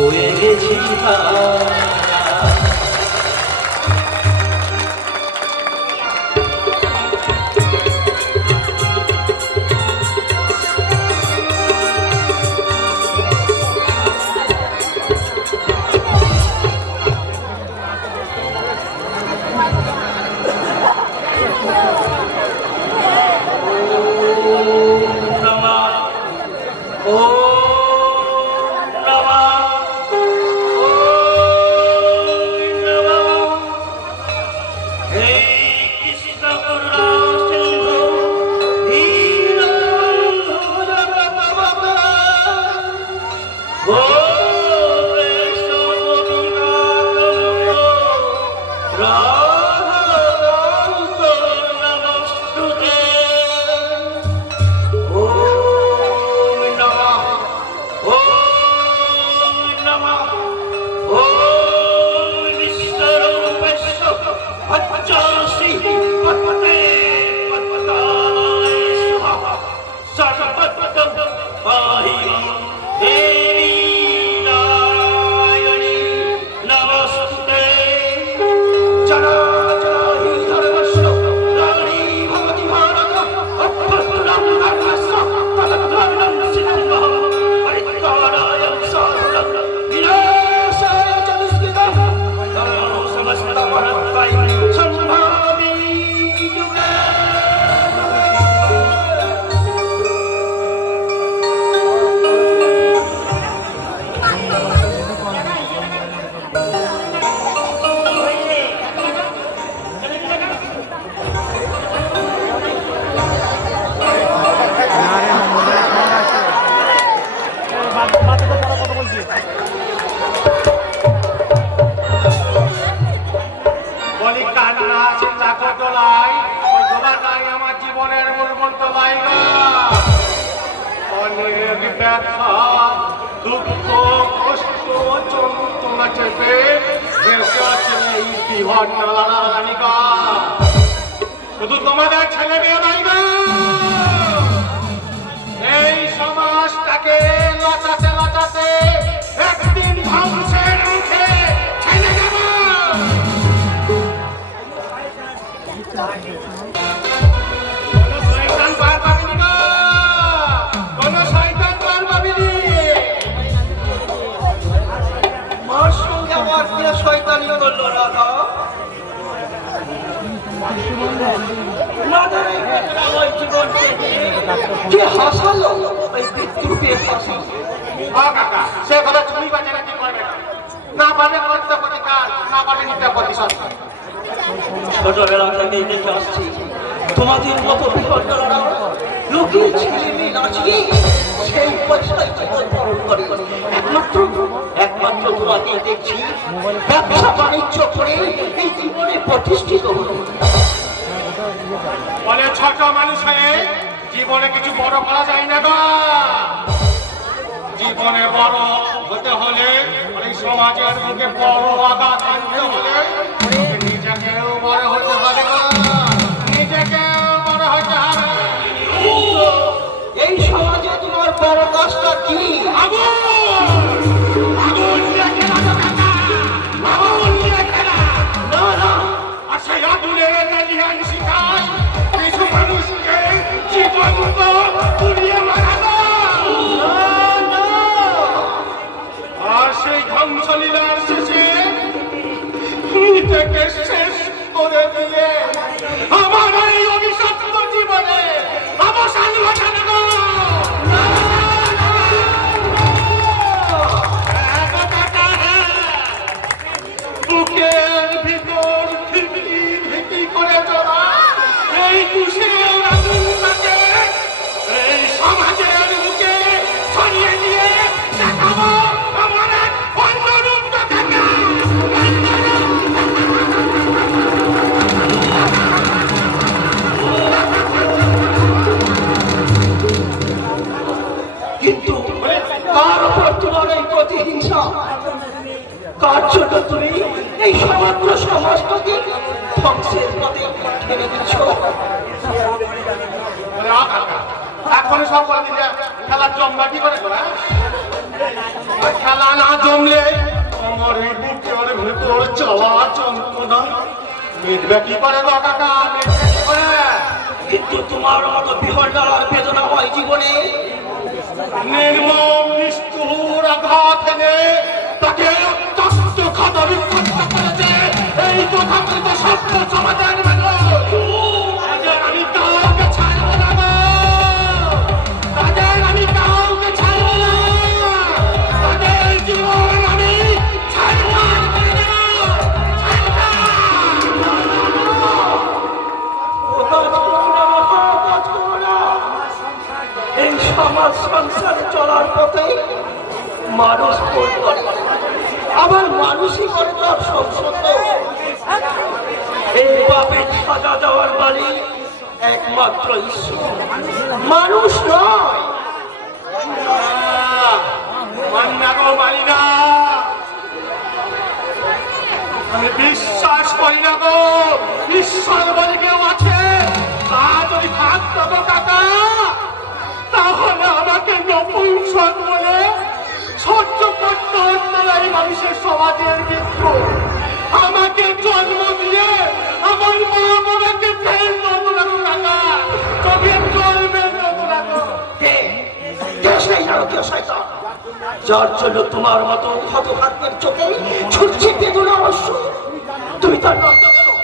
হয়ে গেছি হারা। বলি কান্না চিন্তা করতো লাই ওই গোলাটাই আমার জীবনের মূল মন্ত্র লাইগা। অনেক ব্যথা দুঃখ কষ্ট যন্ত্রণা চেপে বেঁচে আছে এই বিহন নালানিকা। শুধু তোমাদের ছেলে মেয়ে লাইগা এই সমাজটাকে লচাতে লচাতে একদিন ধ্বংসের মুখে ঠেলে দেব। শয়তান পার পাবিনি গো, কোন শয়তান পার পাবিনি। মার সঙ্গে আমার কি শয়তানি করলো রাধা? মাদার এই ঘটনা ওই জীবনকে কে হাসালো? ওই বিদ্রুপে হাসালো। ও কাকা, সে কথা তুমি বাঁচে না কি করবে? না পারবে করতে প্রতিকার, না পারবে নিতে প্রতিশোধ। ছোটবেলা থেকেই দেখে আসছি তোমাদের মতো বিপজ্জনকরা লোকের ছেলে মেয়ে নাচিয়ে সেই পয়সায় জীবন ধারণ করে। একমাত্র তোমাকে দেখছি ব্যবসা বাণিজ্য করে এই জীবনে প্রতিষ্ঠিত হলো। বলে ছোট মানুষ হয়ে জীবনে কিছু বড় করা যায় না গো। জীবনে বড় হতে হলে এই সমাজের মুখে বড় আঘাত আনতে হলে নিজেকেও বড় হতে হবে গো, নিজেকেও বড় হতে হবে। এই সমাজে তোমার বড় কাজটা কি? আগুন আগুন নিয়ে খেলা তো কাকা, আগুন নিয়ে খেলা। না না, আর সেই আগুনের লেলিহান শিখায় কিছু মানুষকে জীবন্ত পুড়িয়ে মারানো। আর সেই ধ্বংসলীলার শেষে নিজেকে শেষ করে দিয়ে আমার এই অভিশপ্ত জীবনে অবসান ঘটানো গো। বুকের ভিতর ধিকি ধিকি করে চলা এই তুষের আগুনটাকে এই সমাজের বুকে ছড়িয়ে দিয়ে দেখাবো আমার এক অন্য রূপ দেখাবো। কিন্তু কার উপর তোমার এই প্রতিহিংসা? কার জন্য তুমি এই সমগ্র সমাজটাকে ধ্বংসের পথে ঠেলে দিচ্ছ? এখন সব করে দিলে খেলার জমা কি করে খেলা না জমলে আমার এই বুকের ভেতর জ্বালা যন্ত্রণা মিটবে কি করে গো কাকা, মিটবে কি করে? কিন্তু তোমার মতো বিহ্বলার বেদনা হয় জীবনে। নির্মম নিষ্ঠুর আঘাত এনে তাকে রক্তাক্ত ক্ষত বিক্ষত করেছে এই তথাকথিত সভ্য সমাজের মানুষ। তাদের আমি কাউকে ছাড়ব না গো, তাদের আমি কাউকে ছাড়ব না, তাদের জীবন আমি ছাড়খাড় করে দেব, এই সমাজ সংসারে চলার পথে মানুষ ভুল করে, আবার মানুষই করে তার সংশোধন। এই পাপের সাজা দেওয়ার বাড়ি একমাত্র ঈশ্বর, মানুষ নয়। মান্না গো মানি না, আমি বিশ্বাস করি না গো ঈশ্বর বলে কেউ আছে। তা যদি থাকতো গো কাকা, তাহলে আমাকে নপুংসক বলে সহ্য করতে হতো না এই মানুষের সমাজের ক্ষেত্র। আমাকে জন্ম দিয়ে আমার মা বাবাকে ফেল হতো না গো কাকা, চোখের জল বের হতো না গো। সেই নারকীয় শয়তান যার জন্য তোমার মতো হতভাগ্যের চোখে ছুটছে বেদনা অবশ্য, তুমি তার নষ্ট করো,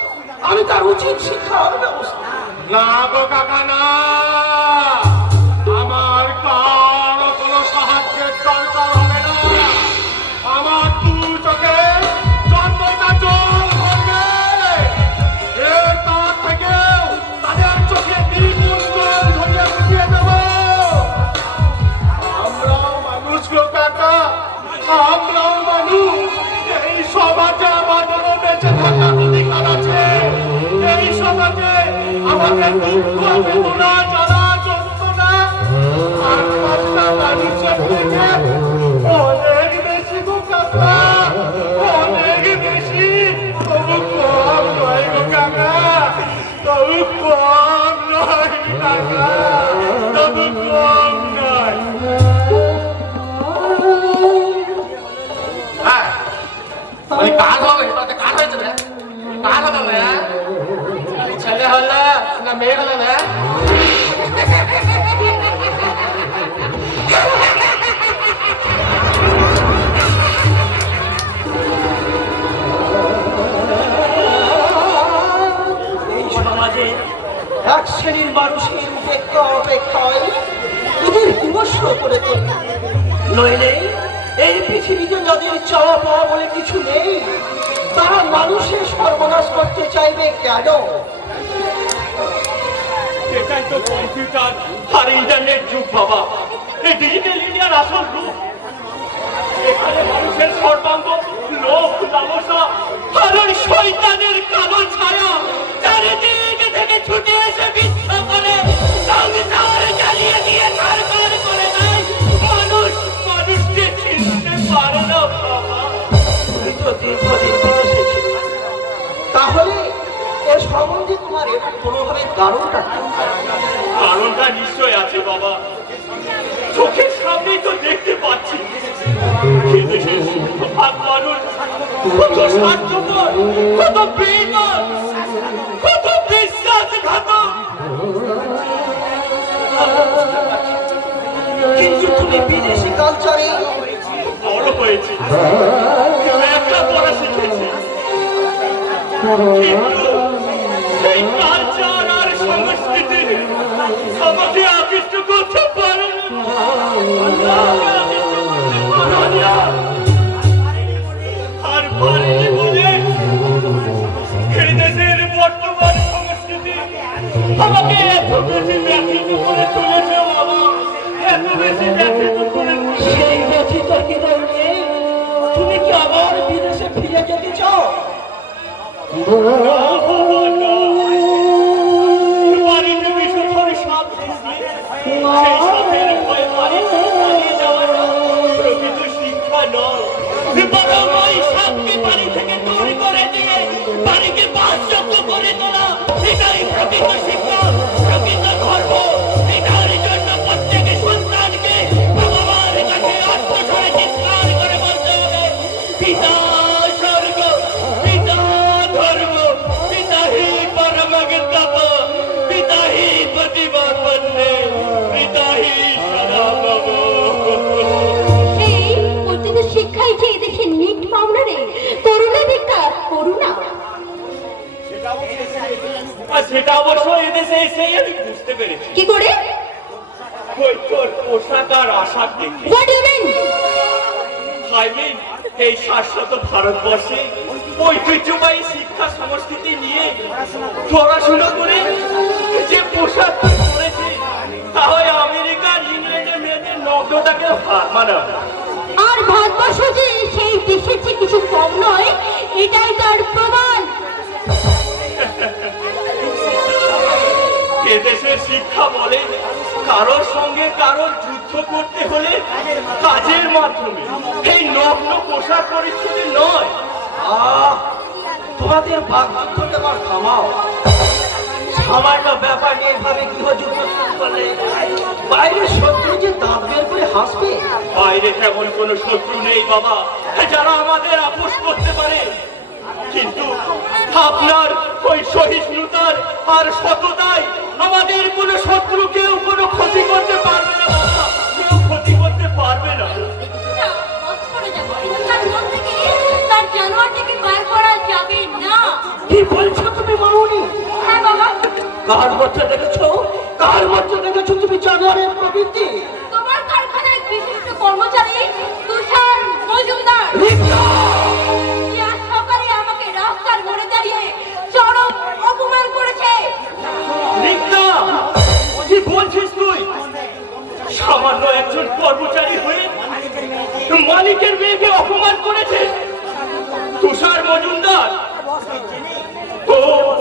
আমি তার উচিত শিক্ষার ব্যবস্থা। না গো কাকা না, আমার কারো কোনো সাহায্যের দরকার হবে না। আমার দু চোখে জন্মটা জল ভরবে, এর তার থেকেও তাদের চোখে দ্বিগুণ জল ধরিয়ে বুঝিয়ে দেব। আমরাও মানুষ গো কাকা, আমরাও মানুষ। এই সমাজে আমাদেরও বেঁচে থাকার অধিকার আছে। এই সমাজে আমাদের দুঃখ বেদনা জ্বালা যন্ত্রণা আর কষ্ট মানুষের থেকে অনেক বেশি গো কাকা, অনেক বেশি। তবু কম নয় গো কাকা, তবু কম নয় কাকা, তবু কম নয়। ওই কাজ হবে, কাজ হয়েছে না, কাজ হবে না, ছেলে হলে না মেয়ে হলে না। এই সমাজে এক শ্রেণীর মানুষের উপেক্ষা অপেক্ষায় এদের বিমর্ষ করে তোলে, নইলে এই পৃথিবীতে যাদের চাওয়া পাওয়া বলে কিছু নেই, তারা মানুষের সর্বনাশ করতে চাইবে কেন? এটাই তো কম্পিউটার আর ইন্টারনেট যুগ বাবা, এই ডিজিটাল ইন্ডিয়ার আসল রূপ। এখানে মানুষের সর্বাঙ্গ লোভ লালসা আর ওই শয়তানের কালো ছায়া চারিদিক থেকে ছুটে এসে মিথ্যা করে সংসার জ্বালিয়ে দিয়ে কারবার করে দেয়। মানুষ মানুষকে চিনতে পারে না বাবা। তুমি তো দীর্ঘদিন বিদেশে ছিলে, তাহলে এর সম্বন্ধে তোমার এর কোনোভাবে কারণটা কি? কারণটা নিশ্চয় আছে বাবা, চোখের সামনেই তো দেখতে পাচ্ছি। এদেশের সিংহভাগ মানুষ কত স্বার্থপর, কত বেঈমান, কত বিশ্বাসঘাতক। কিন্তু তুমি বিদেশি কালচারে বড় হয়েছি, লেখাপড়া শিখেছি, কিন্তু সেই কালচার আর সংস্কৃতি আমাকে আকৃষ্ট করতে পারে না। আর পারেনি বলে এই দেশের বর্তমান সংস্কৃতি আমাকে এত বেশি ব্যথিত করে তুলেছে বাবা, এত বেশি ব্যথিত করে। সেই ব্যথিত হৃদয় নিয়ে তুমি কি আবার বিদেশে ফিরে যেতে চাও? বাড়িতে বিষধর সাপ দিয়েছে, সেই সাপের ভয়ে বাড়ি থেকে পালিয়ে যাওয়াটা প্রকৃত শিক্ষা নয়, বরং ওই সাপকে বাড়ি থেকে দূর করে দিয়ে বাড়িকে বাসযোগ্য করে তোলা, এটাই প্রকৃত শিক্ষা, প্রকৃত ধর্ম। এটার জন্য প্রত্যেক সন্তানকে ভগবানের কাছে আত্মসরে চিৎকার করে বলতে হবে, শিক্ষাই যে এদেশের নিট পাওনা রে, করুণা ভিক্ষা করুণা। আর সেটা অবশ্য এদেশে এসেই আমি বুঝতে পেরেছি। কি করে? ওই তোর পোশাক আর আশাক দেখে। What you mean? I mean, এই শাশ্বত ভারতবর্ষে ঐতিহ্যবাহী শিক্ষা সংস্কৃতি নিয়ে পড়াশোনা করে যে পোশাক পরেছে তা হয় আমেরিকার ইংল্যান্ডের মেয়েদের নগ্নতাকে হার মানাবে। আর ভারতবর্ষ যে সেই দেশের যে কিছু কম নয়, এটাই তার প্রমাণ। এদেশের শিক্ষা বলে কারোর সঙ্গে কারোর যুদ্ধ করতে হলে কাজের মাধ্যমে, এই নগ্ন পোশাক পরিচ্ছদে নয়। তোমাদের বাগযুদ্ধটা আমার থামাও। সামান্য ব্যাপার নিয়ে এভাবে গৃহযুদ্ধ শুরু করলে বাইরে শত্রু যে দাঁত বের করে হাসবে। বাইরে তেমন কোনো শত্রু নেই বাবা, যারা আমাদের আপোষ করতে পারে। কিন্তু আপনার ওই সহিষ্ণুতার আর সততায় আমাদের কোনো শত্রু কেউ কোনো ক্ষতি করতে পারবে না বাবা, কেউ ক্ষতি করতে পারবে না। তার মন থেকে তার জানোয়ারটাকে বার করা যাবে না। কি বলছো তুমি মামুনি? হ্যাঁ বাবা। কার মধ্যে দেখেছো, কার মধ্যে দেখেছো তুমি জানোয়ারের প্রবৃত্তি? তোমার কারখানার বিশিষ্ট কর্মচারী তুষার মজুমদার, যে আজ সকালে আমাকে রাস্তার মোড়ে দাঁড়িয়ে চরম অপমান করেছে। রিক্তা, কি বলছিস তুই? সামান্য একজন কর্মচারী হয়ে মালিকের মেয়েকে অপমান করেছে তুষার মজুমদার?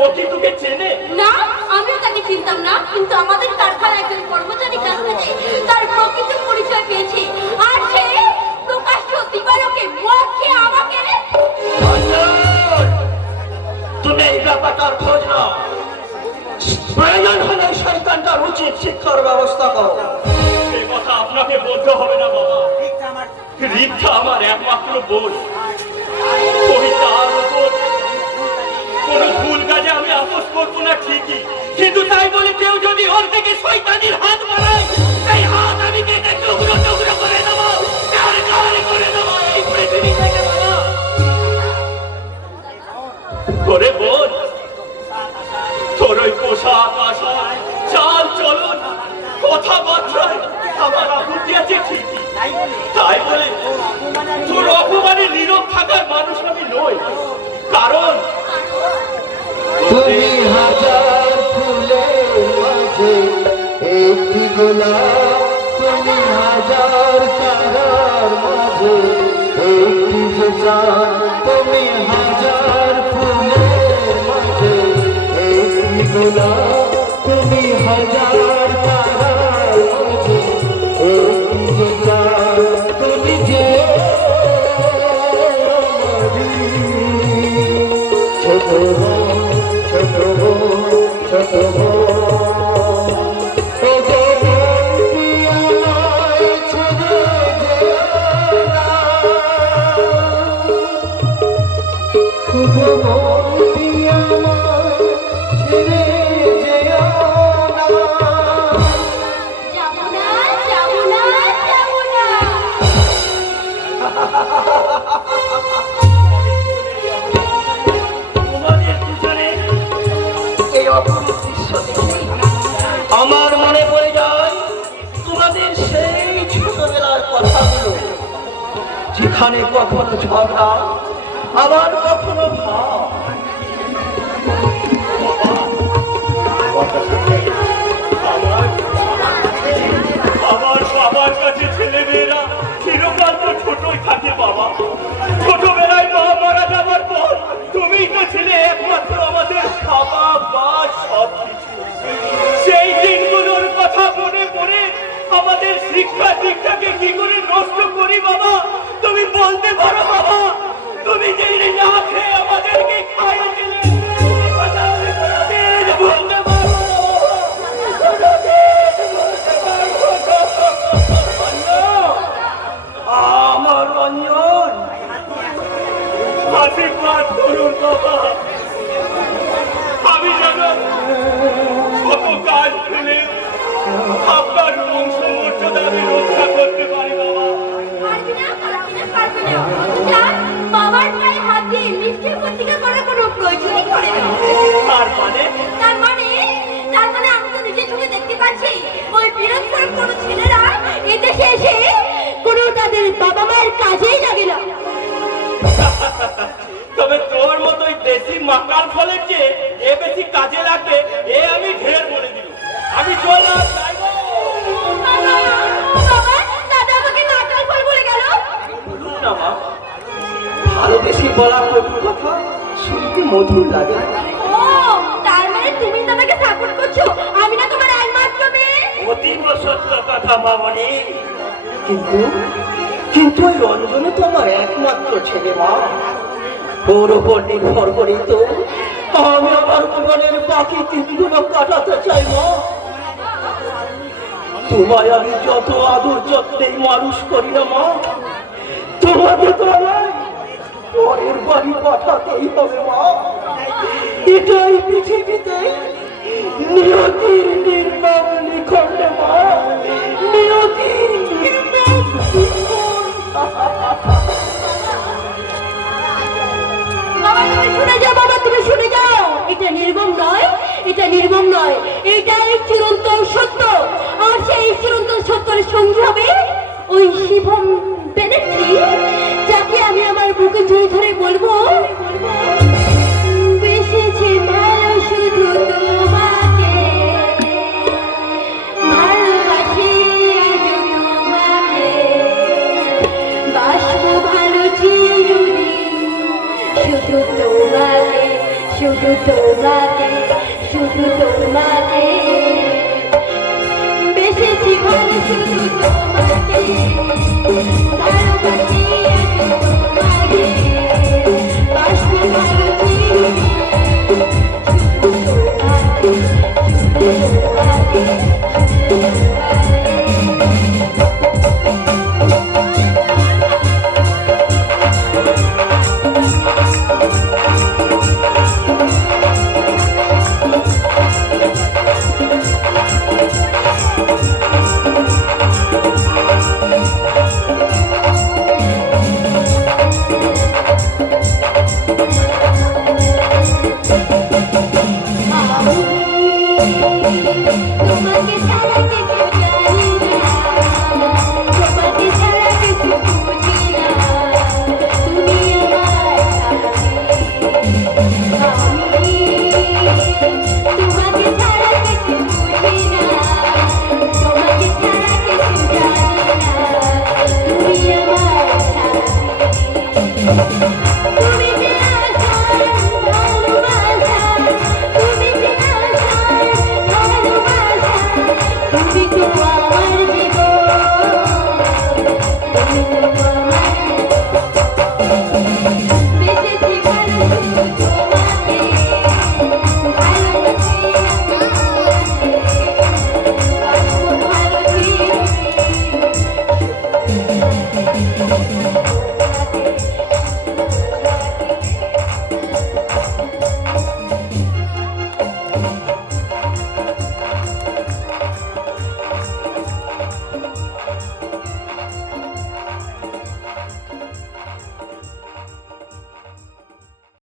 ও কি তোকে চেনে? না, আমিও তাকে চিনতাম না, কিন্তু আমাদের কারখানার একজন কর্মচারী কাছ থেকে তার প্রকৃত পরিচয় পেয়েছি, আর সে প্রকাশ্য দিবালোকে মদ খেয়ে আমাকে। তুমি এই ব্যাপারটার খোঁজ নাও, প্রয়োজন হলে শয়তানটার উচিত শিক্ষার ব্যবস্থা করো। সে কথা আপনাকে বলতে হবে না বাবা, রিক্তা আমার একমাত্র বোন। ওই তার উপর কোনো ভুল কাজে আমি আপোষ করবো না ঠিকই, কিন্তু তাই বলে কেউ যদি ওর থেকে শয়তানির হাত বাড়ায়, সেই হাত আমি কেটে টুকরো টুকরো করে দেবো, কার কার করে দেবো এই পৃথিবী থেকে বাবা। ওরে বোন, তোর ওই পোশাক আশাক চাল চলন কথাবার্তায় আমার আপত্তি আছে ঠিকই, তাই বলে তোর অপমানে নীরব থাকার মানুষ আমি নই। কারণ তুমি হাজার ফুলের মাঝে একটি গোলাপ, তুমি হাজার তারার মাঝে একটি যে চাঁদ, তুমি হাজার ফুলের মাঝে একটি গোলাপ, তুমি হাজার তারার মাঝে একটি যে চাঁদ, তুমি যে ছোট ছোট ছোট যাবো না, যাবো না, যাবো না। তোমাদের দুজনে এই অপরূপ দৃশ্য দেখে আমার মনে পড়ে যায় তোমাদের সেই ছোটবেলার কথাগুলো, যেখানে কখনো ঝগড়া আবার কখনো ভাব। আমার বাবার কাছে ছেলেমেয়েরা চিরকাল তো ছোটই থাকে বাবা। ছোটবেলায় মা মারা যাবার পর তুমিই তো ছিলে একমাত্র আমাদের খাওয়া বা সব কিছু। সেই দিনগুলোর কথা মনে পড়ে আমাদের শিক্ষা দীক্ষাকে কি করে নষ্ট করি বাবা, তুমি বলতে পারো বাবা? তুমি যে না খেয়ে আমাদেরকে খাইয়েছিলে, এই কথা আমি কোনোদিন ভুলতে পারবো না। আমার রঞ্জন, আশীর্বাদ করুন বাবা, আমি যেন কত কাজ ফেলে আপনার বংশ মর্যাদা আমি রক্ষা করতে পারি বাবা। পারবি না, পারবি না, পারবে না। যার বাবার গায়ে হাত দিয়ে লিফটের প্রতিজ্ঞা করার কোনো প্রয়োজনই পড়ে না। তার মানে তার মানে আমি তো নিজের চোখে দেখতে পাচ্ছি ওই বিরোধপুরের কোনো ছেলেরা এদেশে এসে কোনো তাদের বাবা মায়ের কাজেই লাগে না। তবে তোর মতোই দেশি মাকাল ফলের চেয়ে এ বেশি কাজে লাগবে এ আমি ঢের বলে দিল। আমি চললাম, যাই গো। বাবা, দাদা আমাকে নাকাল ফল বলে গেল। বলুন না মা, ভালোবেসে বলা কটু কথা শুনতে মধুর লাগে। ও, তার মানে তুমি তো আমাকে সাপোর্ট করছো, আমি না তোমার একমাত্র মেয়ে। অতীব সত্য কথা মামনি। কিন্তু ওই রঞ্জনে তো আমার একমাত্র ছেলে মা। ওর ওপর নির্ভর করেই তো আমি আমার জীবনের বাকি দিনগুলো কাটাতে চাই মা। তোমায় আমি যত আদর যত্নে মানুষ করি না মা, তোমাকে তো আমায় পরের বাড়ি পাঠাতেই হবে মা। এটাই পৃথিবীতে নিয়তির নির্মম লিখনে মা, নিয়তির নির্মম লিখন। বাবা তুমি শুনে যাও, বাবা তুমি শুনে যাও, এটা নির্মম নয়, এটা নির্মম নয়, এটাই চিরন্তন সত্য। আর সেই চিরন্তন সত্যের সঙ্গী হবে ওই শিবম ব্যানার্জি, যাকে আমি আমার বুকে জড়িয়ে ধরে বলবো, বেসেছে ভালো শুধু তোমাকে, ভালোবাসি আজ তোমাকে, বাসবো ভালো চিরদিন শুধু তোমাকে, শুধু তোমাকে, শুধু তোমাকে, বেসেছি ভালো শুধু তোমাকে, ভালোবাসি আজ তোমাকে, বাসবো ভালো চিরদিন শুধু তোমাকে, শুধু তোমাকে, শুধু তোমাকে। তোমাকে ছাড়া কিছু জানি না, তোমাকে ছাড়া কিছু বুঝি না, তুমি আমার সাথী। তোমাকে ছাড়া কিছু বুঝি না, তোমাকে ছাড়া কিছু জানি না, তুমি আমার সাথী।